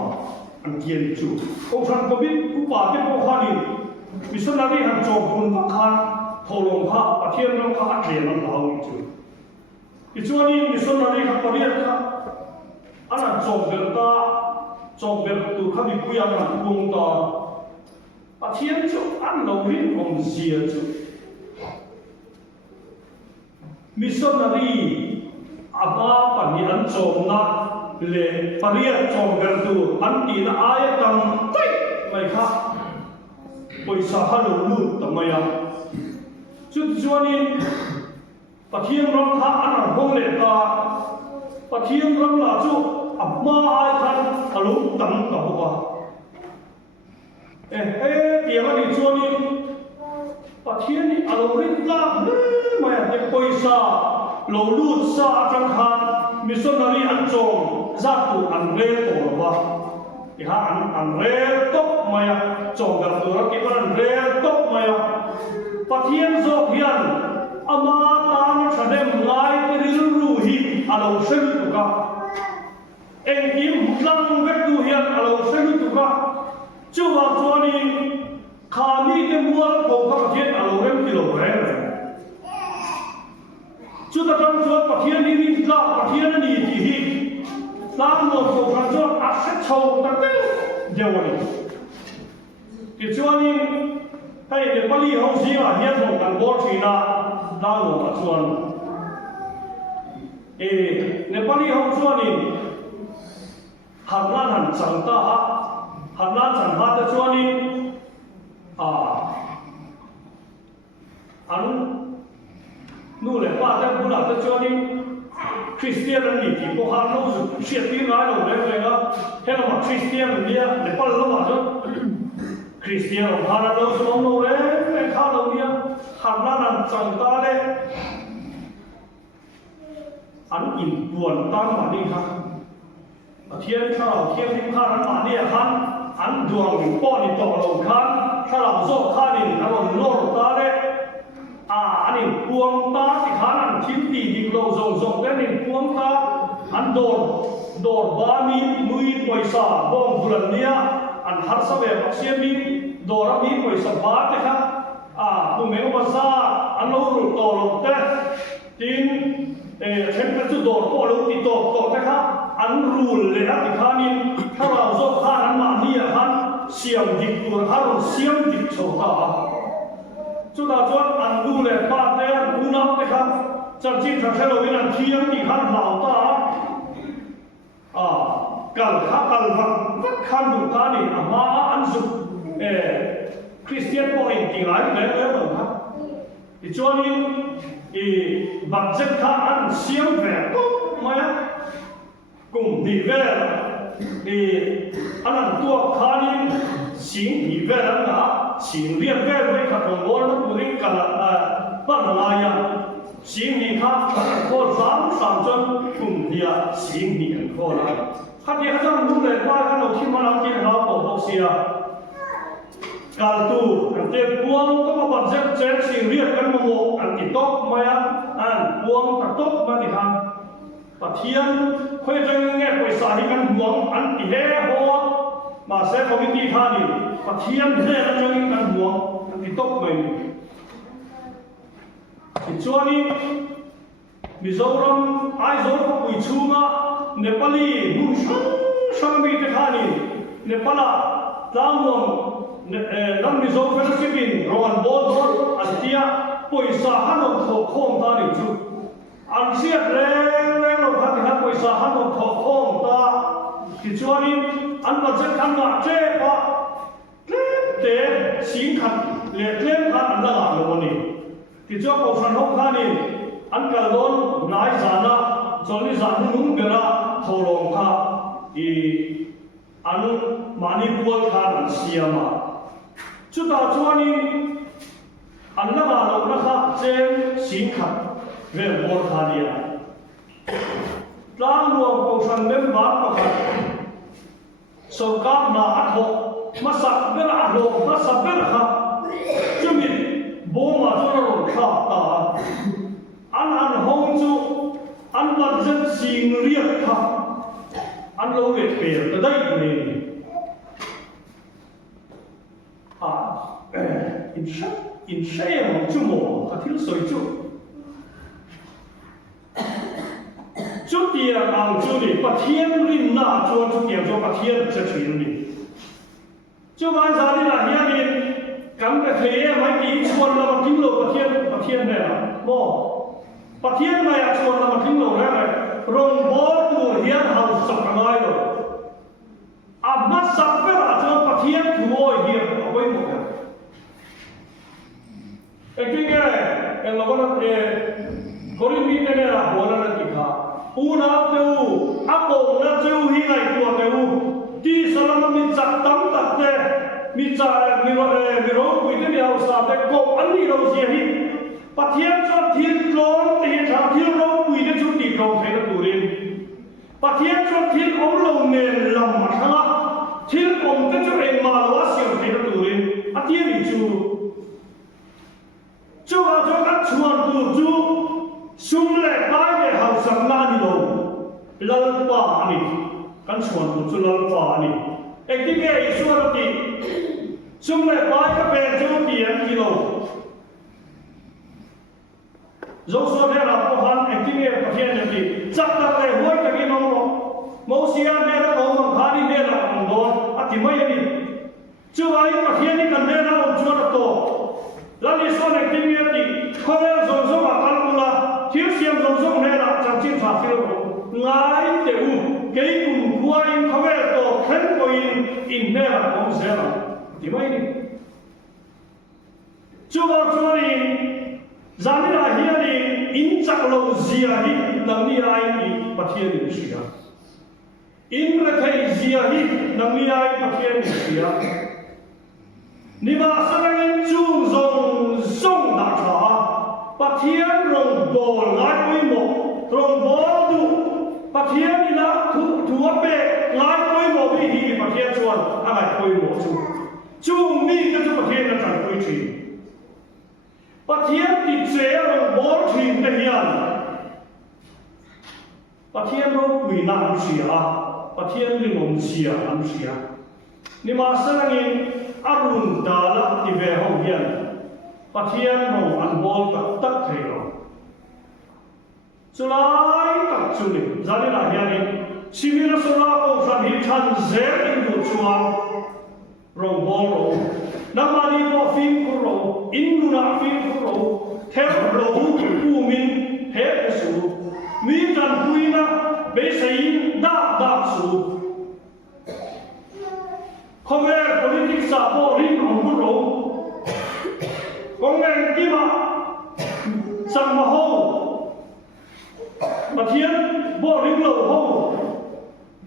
an kian chu ko san ko bit ku pa te ko khani missionary han chom kun khan tholong ha pathian ram kha atlem an lau chu Ichuani missionary ka pariat ka ana chom ber tu khami puya na bung ta pathian chu an lo rin om zia chu missionary aba pani an chom na le pariat chom ber tu an ti na aya tam tai mai kha poisa halu lu tamaya chuani pathian ram kha ana hong le ta pathian ram la chu amma ai khan alu tam ka ba tiang ani chuani pathian ni alu rin la ma ya te poisa lo lut sa atang khan missionary an chom za tu an re to ba ha an re tok ma ya chom ga tu ra ki an re tok ma ya pathian zo hian ama tan chadem lai peril ruhi alo sen tuka engim lang vek tu hian alo sen tuka chuwa chuani khami te mual ko ka hian alo rem kilo re chu ta tam chuan pathian ni ni tla pathian ni ti hi tam no ko kan chuan a se chau ta te dewani ti chuani hai ne pali ho sia hian ho kan bor thina dalo chuan Nepali hong chuanin Harnan han changta ha Harnan chan ha ta chuanin an nu le pa ta bula ta chuanin Christian ni ti ko ha no zu sia ti ngai lo le ga hela ma Christian nia Nepal lo ma jo Christian ha na lo so no le kha lo nia Harnan han changta le an in buồn tan mà đi ha thiên khao thiên thiên khan an mà đi han an duang po ni to lo khan kha la zo khan ni an lo ta le an in buông ta ti khan an thiên ti di lo zong zong le ni buông ta an dor ba mi nui poisa bom bulan nia an har sa ve sia mi dor mi poisa ba te kha tu me ba sa an lo ru to lo te tin chen ka chu dor po lo ti to te kha an rul le a ti khanin kha ra zo kha an ma ni a khan siam dik tur har siam dik cho ta chu da chuan an du le pa te an u na te kha chan chin tha khelo in an thiam ti khan lau ta kal vak khan du ta ni ama an zu Christian po in ti lai le lo kha ti chuanin budget kha an siam ve to maya kum ni ve an tua khanin sing ni ve na sing rian ve ve kha thong bol tu ring kala pan la ya sing ni kha ko sam chon kum dia sing ni ko la kha ti ha jang nu le kwa kha lo thim ma la ti ha ko bo sia kal tu an te puang ko ma budget chen sing rian kan mo an ti tok maya an puang ta tok ma ti kha pathian khoi jang nge poi sa hi kan buang an ti he ho ma se committee kha ni pathian he jang kan buang an ti tok mai ti chuani Mizoram Aizor pui chunga Nepali nu shang mi te kha ni Nepala tlamong Nam Mizoram Fellowship in Rohan Bodhor Astia poisa hanu tho khom ta ni chu an siat le lo kha ti ha poisa hanu tho khom ta ti chuani an ma chen kan ma che pa le te sing khat le tlem kha an la lo ni ti chu ko san ho kha ni an kal don nai sana choli zan nung bera tholong kha I an manipur kha an siama chu ta chuani an la lo na kha chen sing khat ve bor kha dia tlang luang ko san mem ba pa kha so ka na a tho masak ber a lo masak ber kha chumi bo ma cho ro kha ta an hong chu an la zen sing riat kha an lo ve pe ta dai ni in shame chu mo ka thil soi chu chu tia ang chu ni pathian rin na chu chu tia chu pathian che chin ni chu ban sa ni la hian ni kam ka the mai ki chuan la ma kim lo pathian ne la mo pathian mai a chuan la ma kim lo ra rong bo tu hian hau sak ngai lo a ma sak pe ra chu pathian thu oi hian a wei mo Ekingnya, yang lawan korin binte ne la bola na tikha. Una teu, ako na teu hingai tua teu. Ti salama mi chak tam tak te, mi chak mi ro kuite mi au sa te ko ani ro sia hi. Pathian cho thil klon te hi tha thil ro kuite chu ti ro the na turin. Pathian cho thil om lo ne lam ma thanga. Thil om te chu eng ma lo sia the na turin. Atia ni chu chu a cho các chuan tu chu sum le tai le hau sak na ni lo lal pa ni kan chuan tu chu lal pa ni ek ti ke iswar ti sum le pai ka pe chu ti an ki lo zo so ne ra po han ek ti ke pathian ne ti chak ta le hoi ta ki no mo sia ne ra ko ma khani ne ra ko do a ti mai ni chu ai pathian ni kan ne ra o chu ra to Lani so ne kimia ti khoe zong zong a kalula thiu siam zong zong ne la chang chin tha phil ngai te u kei kum khua in khoe to khen ko in ne la kom se la ti mai ni chu ba chu ni zani la hi ni in chak lo zia hi nang ni ai ni pathian ni sia in ra thai zia hi nang ni ai pathian ni sia ni ba sarang chu zong zong da cha pathian rong bol ngai oi mo rong bol du pathian ni la thu pe ngai oi mo bi hi pathian chuan a ngai oi mo chu mi ka chu pathian na chan oi chi pathian ti che rong bol thin te hian pathian ro pui na am sia pathian ri mom sia am sia ni ma sarang arun dala ti ve ho hian pathian ho an bol tak tak thei lo chulai tak chuli zani la hian ni simira sola ko san hi than ze in du chuan rong bol ro namani ko fin ku ro in nu na fin ku ro theo ro ku min he su mi tan puina be sein da su không nghe politics sa po rin hong ku ro con nghe kima sang ma ho pathian bo ring lo ho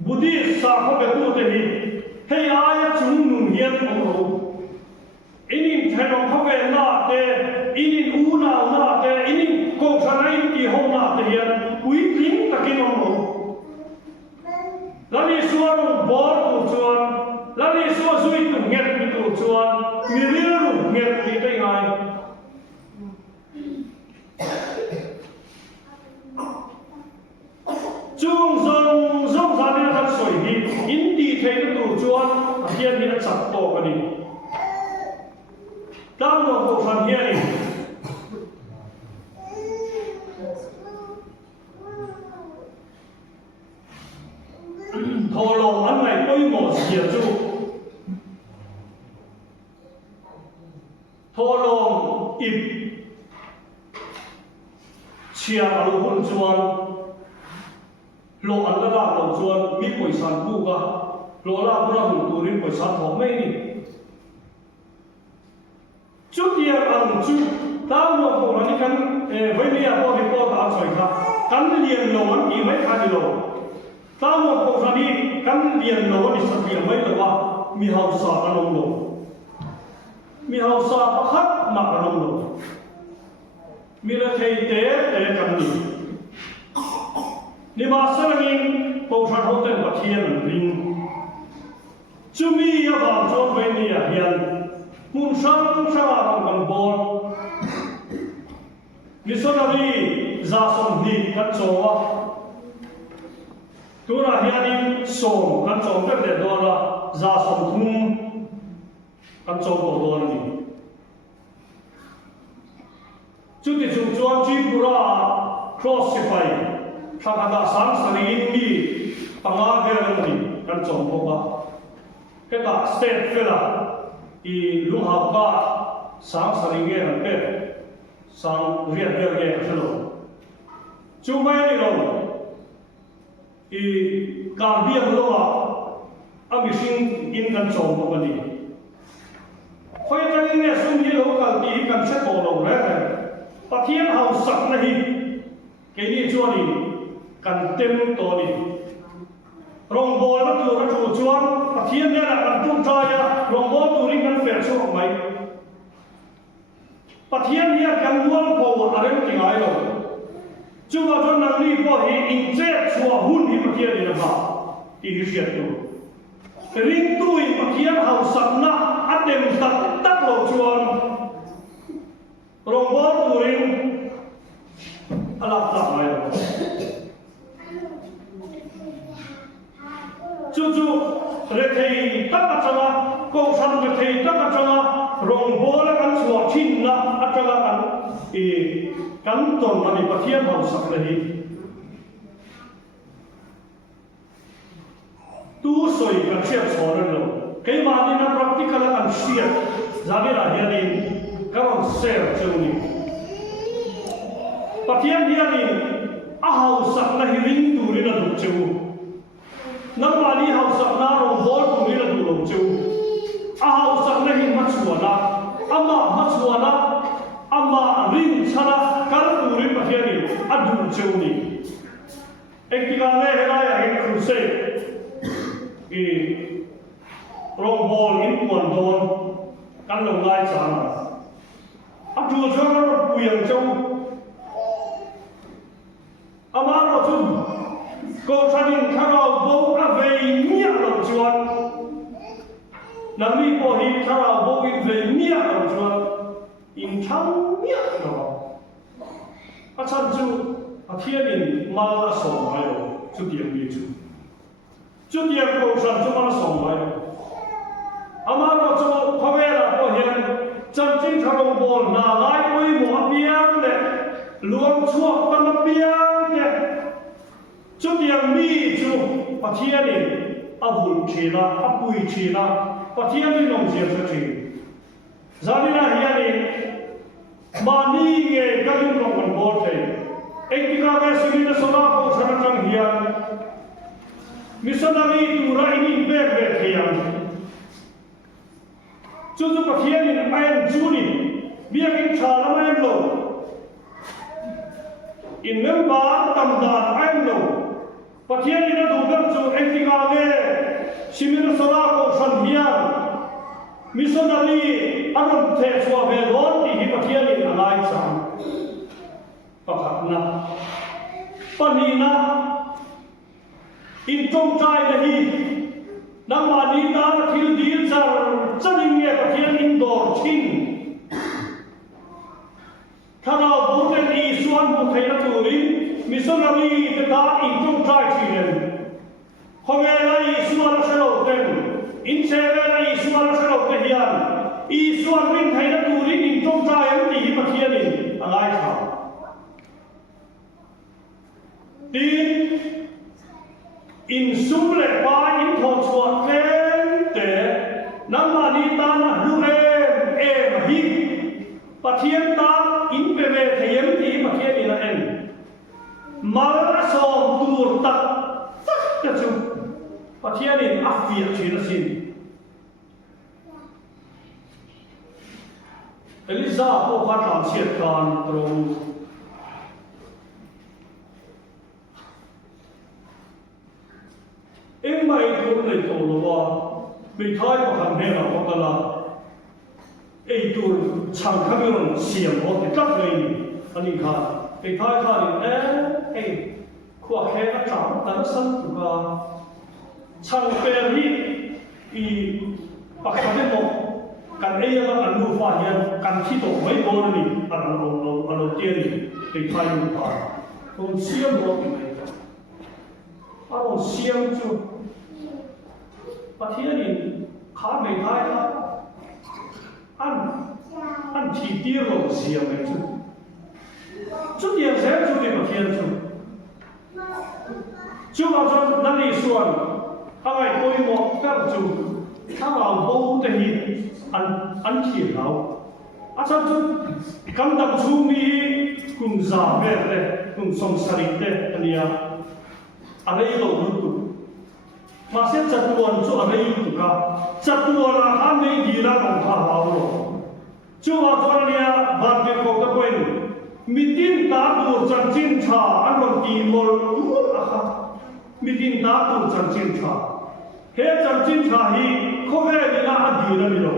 budi sa ho be tu te hi hei ai chung nun hian ong ro inin thaino ho be na te inin u na te inin ko sanai ti ho na te hian pui ting takin ong ro lani suarong bor tu chuan lani so zui tu nget mi tu chuan mi riu nget mi te ngai chung zong za ne khat soi hi in ti thei tu chuan a hian ni chak to ka ni tang no ko fan hian ni thô lô anh này ôi một diệt chu thô lô chia alo hun chuan lo an la da lo chuan mi poisan bu ka lo la pura hun turin poisan thok mai ni chút tiền ăn chút tao mua cổ nó đi cắn với bây giờ có thì có tao soi khá cắn liền lỗ ăn gì mấy khai lỗ tao mua cổ nó đi cắn liền lỗ đi sắp tiền mấy là mi hậu sa cái nông lỗ mi hậu sa bắt khát mặc cái nông lỗ mi là thầy tế cầm đi ni mà sẽ là những cổ sản hậu tên bát thiên linh chú mi ở vào trong với ni à hiền mun sang ang kan bol missionary za som hi kan chowa tura hianin som kan chom pe de do la za som thum kan chom ko do ni chu ti chu chuan chi pura crossify thakada sang sari mi panga ver ni kan chom ko ba ke ta state fela i lung hao ka sang saring ge han pe sang riat ver ge thalo chu mai ni lo i ka biang lo a mi sing in kan chom ko ni khoi ta ni sum hi lo ka ti kan se ko lo re pathian hau sak na hi ke ni chu ni kan tem to ni rong bol na tu na chu chuan pathian ne la kan tum ta ya rong bol tu ring kan fer chu mai pathian hi kan mual ko arem ti ngai lo chu wa chon nang ni ko hi in che chua hun hi pathian ni ba ti hi siat tu ring tu i pathian hau sak na atem tak tak lo chuan rong bol tu ring alak tak mai lo chu re thei tak atanga ko sam re thei tak atanga rong bola kan chua thin na atanga kan ton ani pathian hau sak le hi tu soi kan siat chore lo ke ma ni na practical kan siat zabe ra hianin karon ser chuni pathian hianin a hau sak na hi ring tu ri na du chu nang mali hau sak na rong bol tu ni la du lo chu a hau sak na hi ma chuana ama rin chana kal tu ri pathian ni a du chu ni ektika le hela ya he khu se i rong bol in pon don kan lo lai chana a du chu ro puyang chu ama ro chu cô gia đình thao bố đã về nghĩa đồng chuột nắm đi bộ hi thao bố về nghĩa đồng chuột in thăng nghĩa đó à chân chú à thiên đình mà là sống mai rồi chú điểm đi chú điểm cô sản chú mà là sống mai rồi à mà nó chú phá về là bộ hiện chân chính thao bố là lại với một biếng để luôn chuột bằng một biếng để chút tiền mi chú pathian ni a bul china a pui china pathian ni long sia sa chi zanina hiani mani nge kalin long kan bol thei ektika ga sini na sola ko sana tang hian missionary tu ra ini be hian chu pathian ni ai chu ni bia kin cha la mai lo in member tam da ai lo pathian ni na du ber chu ektika ge simina sola ko san hian missionary aron the chua ve don ti hi pathian ni alai chang pakhatna panina in tong chai la hi namani ta thil dil char chaning nge pathian in dor chin thara boten i suan bu thaina turin missionary te da in tong chai chinen khove lai suan shalo ten in cheve lai suan shalo te hian i suan ring thaina turin in tong chai am ti hi pathian in alai tha tin in sumle pa in thon chua te namani ta na lu em hi pathian ta in pe ve thayem ti pathian in en việc chỉ là gì Elisa cô phát làm chuyện còn rồi em mày cũng lấy tổ lo bị thay vào hàng hè là có là ấy tôi chẳng khác nhau xiêm họ thì cắt gây anh đi khai bị thay khai thì ấy khoa khe nó chẳng ta nó sân của ta chẳng bè đi vì bác sĩ nói một cần ấy là ăn mua phải hiện cần khi tổ mấy bốn này ăn đầu tiên này bị thay mua phải còn xiêm họ thì này ăn xiêm chứ và thế này khá mấy thay đó ăn chỉ tiêu rồi xiêm này chứ chút tiền sẽ chút tiền mà tiền chứ chú bảo cho nó đi xuân ai tôi một các chú các bảo bố thì ăn chỉ nào sao chú cầm đầm chú đi cùng giả về đây cùng song sari đây anh em anh ấy lâu lắm mà sẽ chặt tuần cho anh ấy tụ cả chặt tuần là anh ấy đi ra đồng tháp rồi chú bảo cho anh em bạn việc của các quên mitin ta tu chân chân cha anh còn kỳ mồi mitin ta tu chân chân cha he chân chân cha hi có vẻ như là anh đi rồi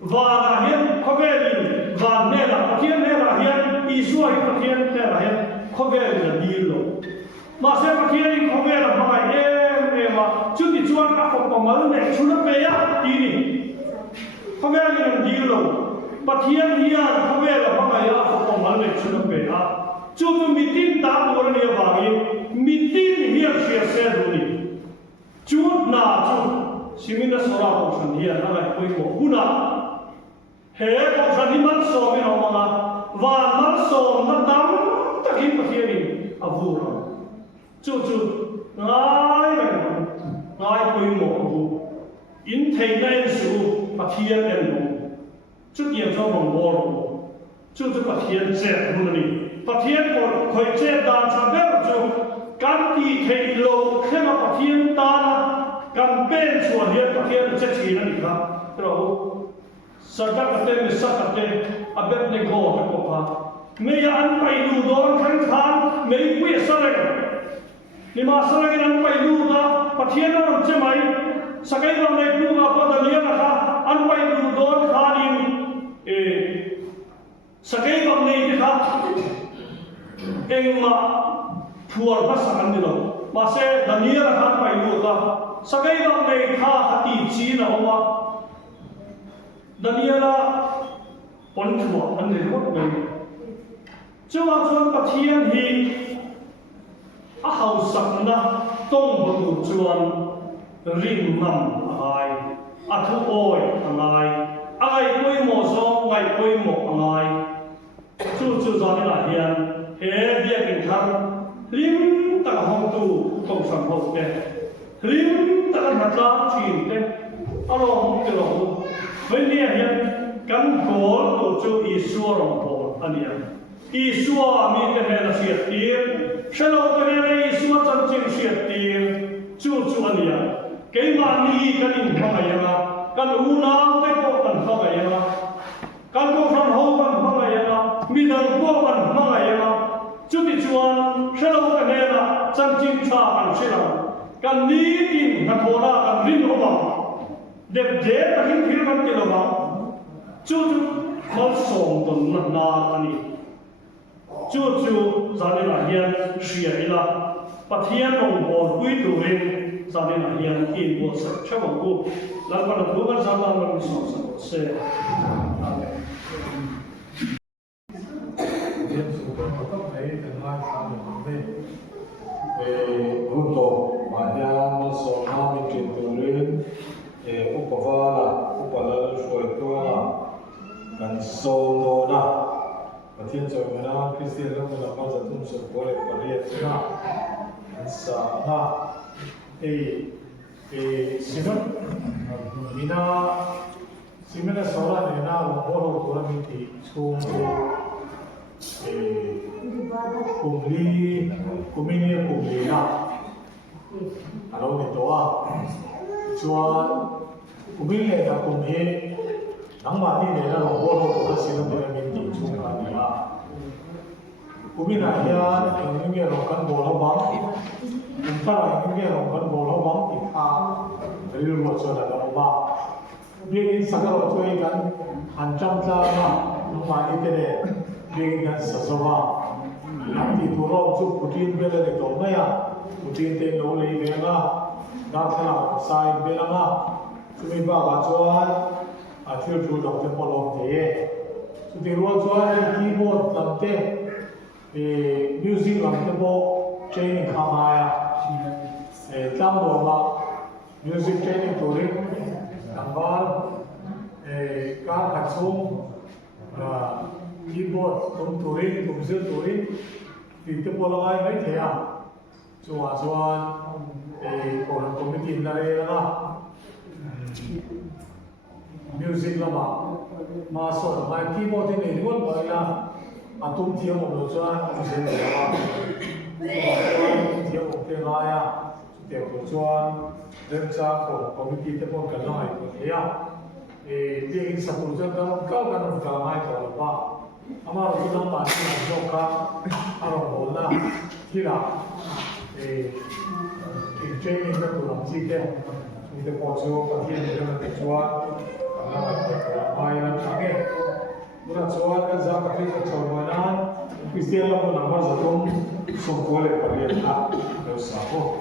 và là hiện có vẻ như và nên là hiện nên là hiện Israel hiện nên là hiện có vẻ như là đi rồi mà sẽ phát hiện có vẻ là mọi em mà chút thì chuan các phòng phòng mới này chút nó về á đi đi có vẻ như là đi rồi phát hiện hiện có vẻ là mọi người á phòng phòng mới này chút nó về á chút tôi mitin ta tu rồi này vào đi mitin hiện sẽ rồi đi chút na chút Simin na sora ko san hian na lai koi mo huna he ko san hi man so mi no ma wa man so na dam ta ki pa hi ni avu ro chu ngai koi mo avu in thei na su pa thian en no chu tiam so mong bo ro chu pa thian che ru ni pa thian ko khoi che dan sa be chu kan ti thei lo khema pa thian ta kan ben chuan hian pathian che thina ni kha tro sardak ate mi sak ate abet ne go ta ko kha me ya an pai lu don khan khan me pu sarang ni ma sarang an pai lu da pathian ron che mai sakai ron nei pu ma pa da lia kha an pai lu don khan in sakai bang nei ti kha eng ma phuar ba sakan ni lo ma se dania kha pai lu da sakai bang nei kha hati chi na hoa daniela pon thua an nei hot nei chuwa chuan pathian hi a hau sak na tong bu chuan ring mam ai a thu oi angai ai koi mo so ngai koi mo angai chu zani la hian he bia kin thar lim ta hong tu ko sam ho te lim ta kan hatla chin te along te lo when ni hian kan gol to chu isua rong pol ania isua mi te he la siat tir shalo te he isua chan chin siat tir chu ania ke ma ni kan in ma ya kan u na te ko kan ha ya kan ko from ho kan ha ya mi dang ko kan ha ya chu ti chuan shalo te he la chan chin cha kan shila kan ni tin na thora kan rin ho ba đẹp dễ ta hin phil kan ke lo ba chu mal som ton na ani chu zani la hian shia ila pathian ong bol pui tu rin zani la hian in bo sa chama ko la pa na thuan sa ta man so sa se amen Điểm số của nó có thể từ 2 tháng đến về hôn tổ mà nhà nó số 20 triệu tuổi upavala upalal shuaitona kan sodona pathian chomena christian lo na pa zatum so pore pariat na sa na siman mina simena sora ne na boro tora miti so kumli na alo ni toa chuan kumin le ta kum hi nangma ni le na ro bol ho ka sin de min ti chung ka ni a kumin a hian eng nge ro kan bol ho bang eng ta ra eng nge ro kan bol ho bang ti tha ri ro chuan da ro ba biegin sakaro choi kan han cham cha na nangma ni te le biegin kan sa so ba nam ti tu ro chu putin bele le to na ya putin te no le ve na na thla sai bela na chumi ba ba chuan a thil thu dok te polom te chu ti ro chuan keyboard lam te music lam te bo training kha ma ya tlam ro ma music training to ring number ka kha chung keyboard tum to ring tum zil to ring ti te polai mai the ya chuan còn committee na re na music lama ma so mai keyboard ni ni ba ya atum thiam mo chuan music lama thiam mo te la ya te ko chuan rem cha ko committee te pon kan lai ko ya bi in sapur chuan ka ka mai to ba ama ro na ma ni jo ka aro mo na kira training các tụi làm chi kia chúng tôi có số phát hiện được là chúa mai làm sáng nghe bữa nào chúa các gia các cái cháu ngoài nan Christian là một năm bao giờ cũng sống qua lại phát hiện là đều sáng không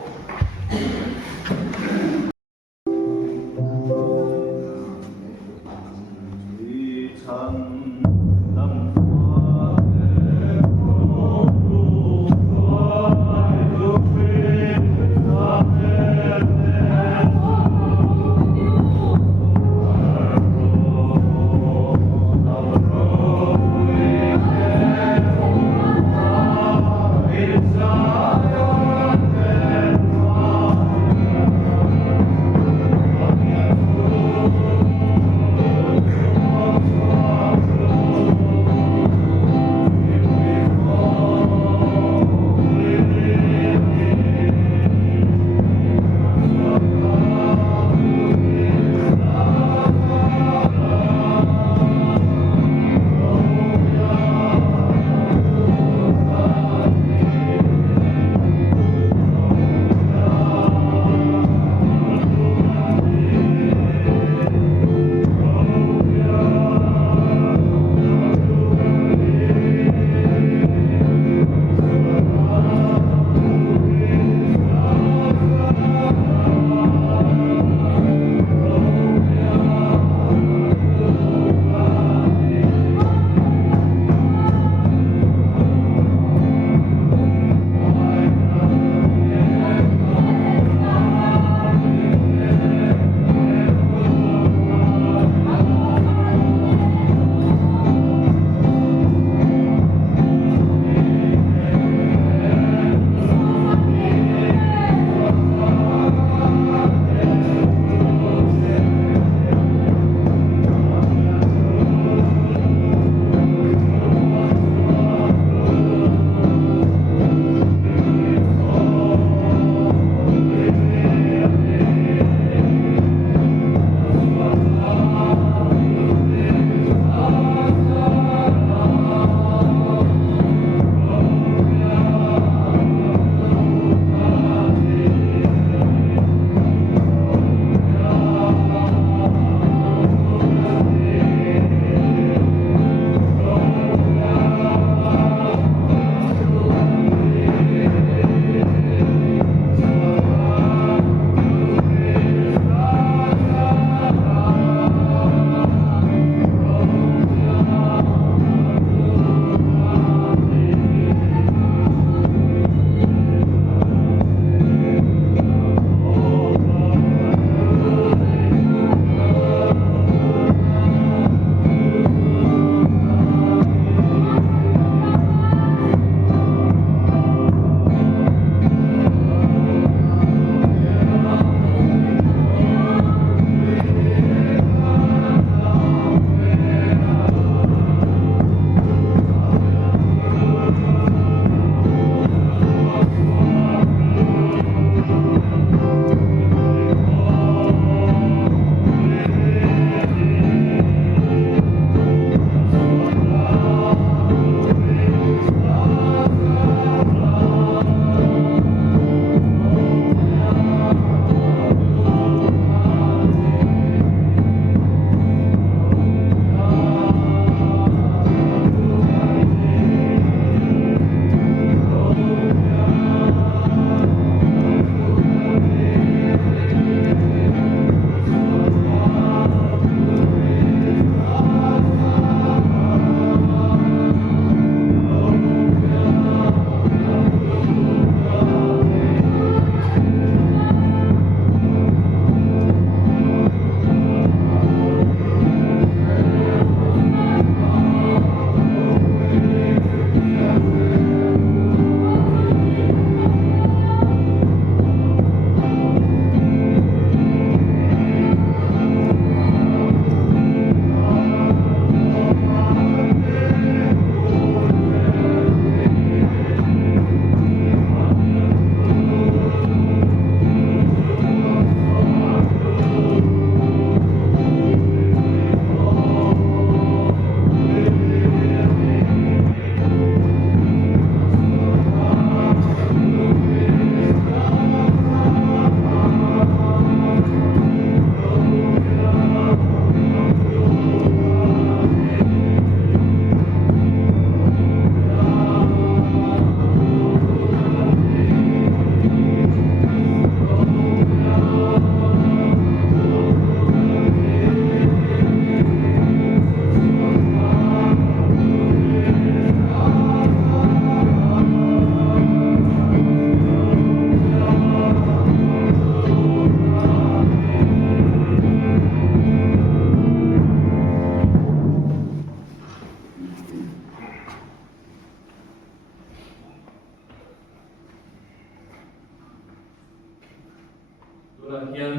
hian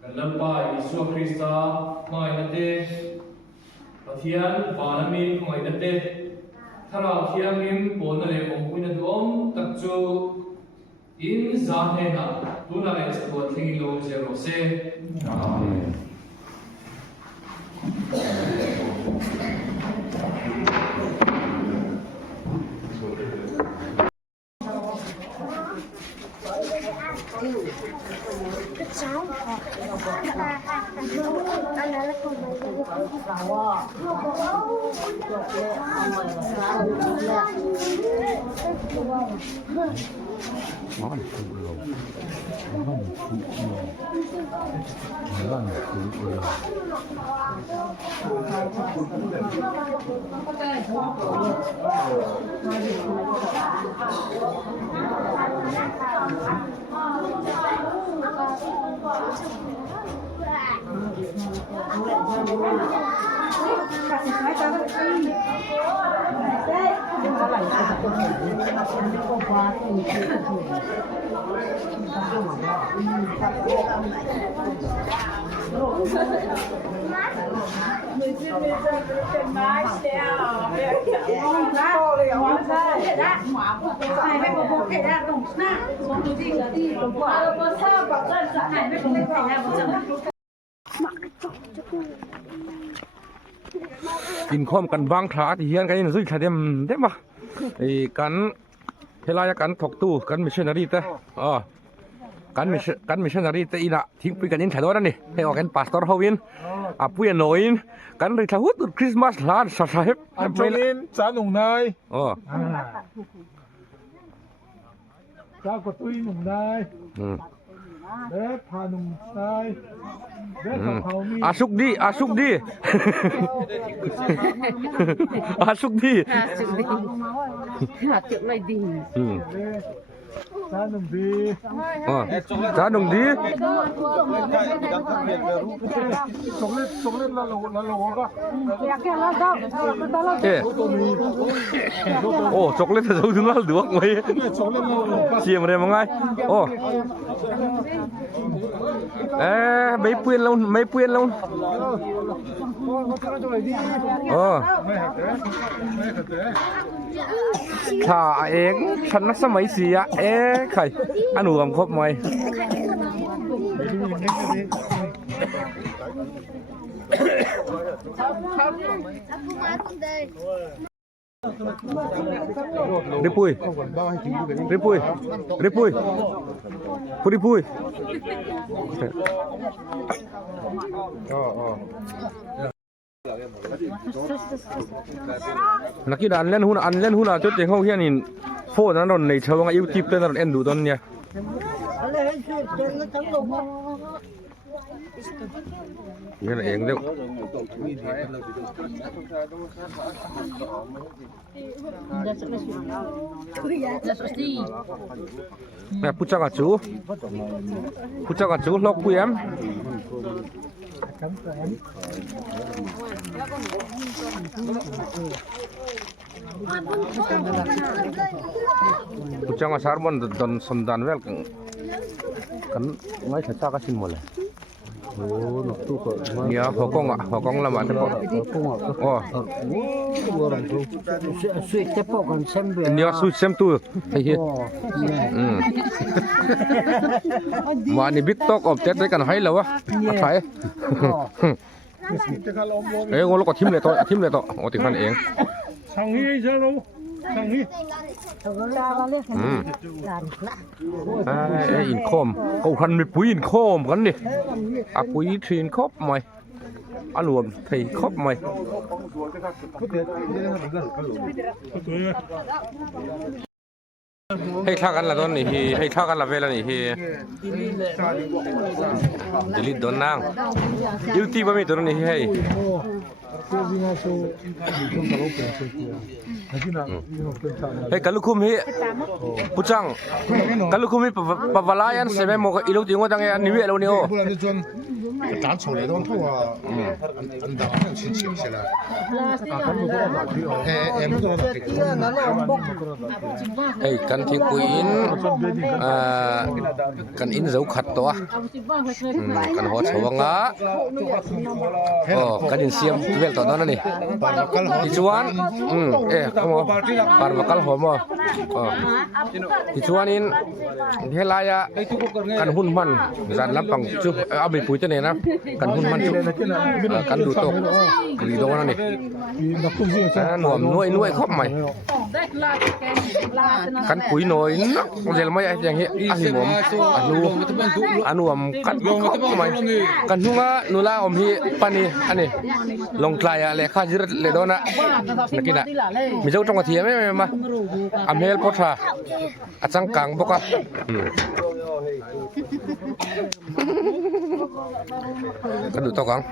kan lampa Isu Krista mai na te pathian panami mai na te thara khiam im pon le ong puina du om tak chu in zane na tuna le sto thingi lo zero se amen.กินข้อมกันบางคลาที่เฮียนกันนี่สุดท้ายเด็มปะไอ้กันเฮลายกันถกตู้กันมิชชันนารีเต้กันมิชชันนารีเต้อีน่ะทิ้งไปกันยินถ่ายด้วยนั่นนี่ให้ออกกันพาสตอร์ฮาวินปุยโนอินกันเลยท้าหุดคริสต์มาสลานสาเหตุอันโจลินจาหนุ่มนายเจ้ากตุ้ยหนุ่มนายเด็กพาหนุ่มนายเด็กเขามีอาสุกดีอาสุกดีหาจุดเลยดีจาหนุ่มดีจาหนุ่มดีจงเล่นละโลก็โอ้จกเล่นจะถึงแล้วดูว่าไงเชียร์มาได้มั้งไงโอ้ไม่เปลี่ยนแล้วถ้าเองฉันนักสมัยเสียใครอันหนูกำครบไหมRipuy Nakita anlen huna chốt tiếng không hiền phô nó đòn này chờ ngay YouTube tên là em đủ đòn nha cái này em đâu nè pucha cả chú lóc quý em pucha nga sarbon don sondan wel kan ngai tha ka sin mole ya hokong lama te po suy te po kon sembe nia su sem tu hi ma ni big talk of that kan hai lawa thai ngolo ko thim le to o ti khan eng 상희 저로 상희อินคอมเขาคันมีปุ๋ยอินคอมกันนี่ปุ๋ยทีนครบไหมรวมไทยครบไหมให้ท่ากันละตอนนี้ให้ท่ากันละเวลานี่ดิลิดโดนนางยูทีบะมีตัวนี้ให้ Hei kalau kumi pucang kalau kumi pavalayan sebe mo ilu tingo tang ya niwi lo ni o 不然就专打出来当头啊，安达很亲切起来。哎，不知道哪个。 Hei kan thi kuin kan in zau khat to a kan ho chawanga kan in siam vel to na ni ti chuan komo par bakal homo ti chuan in helaya kan hun man ran lampang chu abi pui te ne na kan hun man chu kan du to ri do na ni nuam nuai khop mai kan pui noi nak jel mai yang hi ahimom anuam kan khop mai kan hunga nula om hi pani ani long klaya le kha jir le dona nakina mi jau tong thia me ma amel potra achang kang boka kan du to kang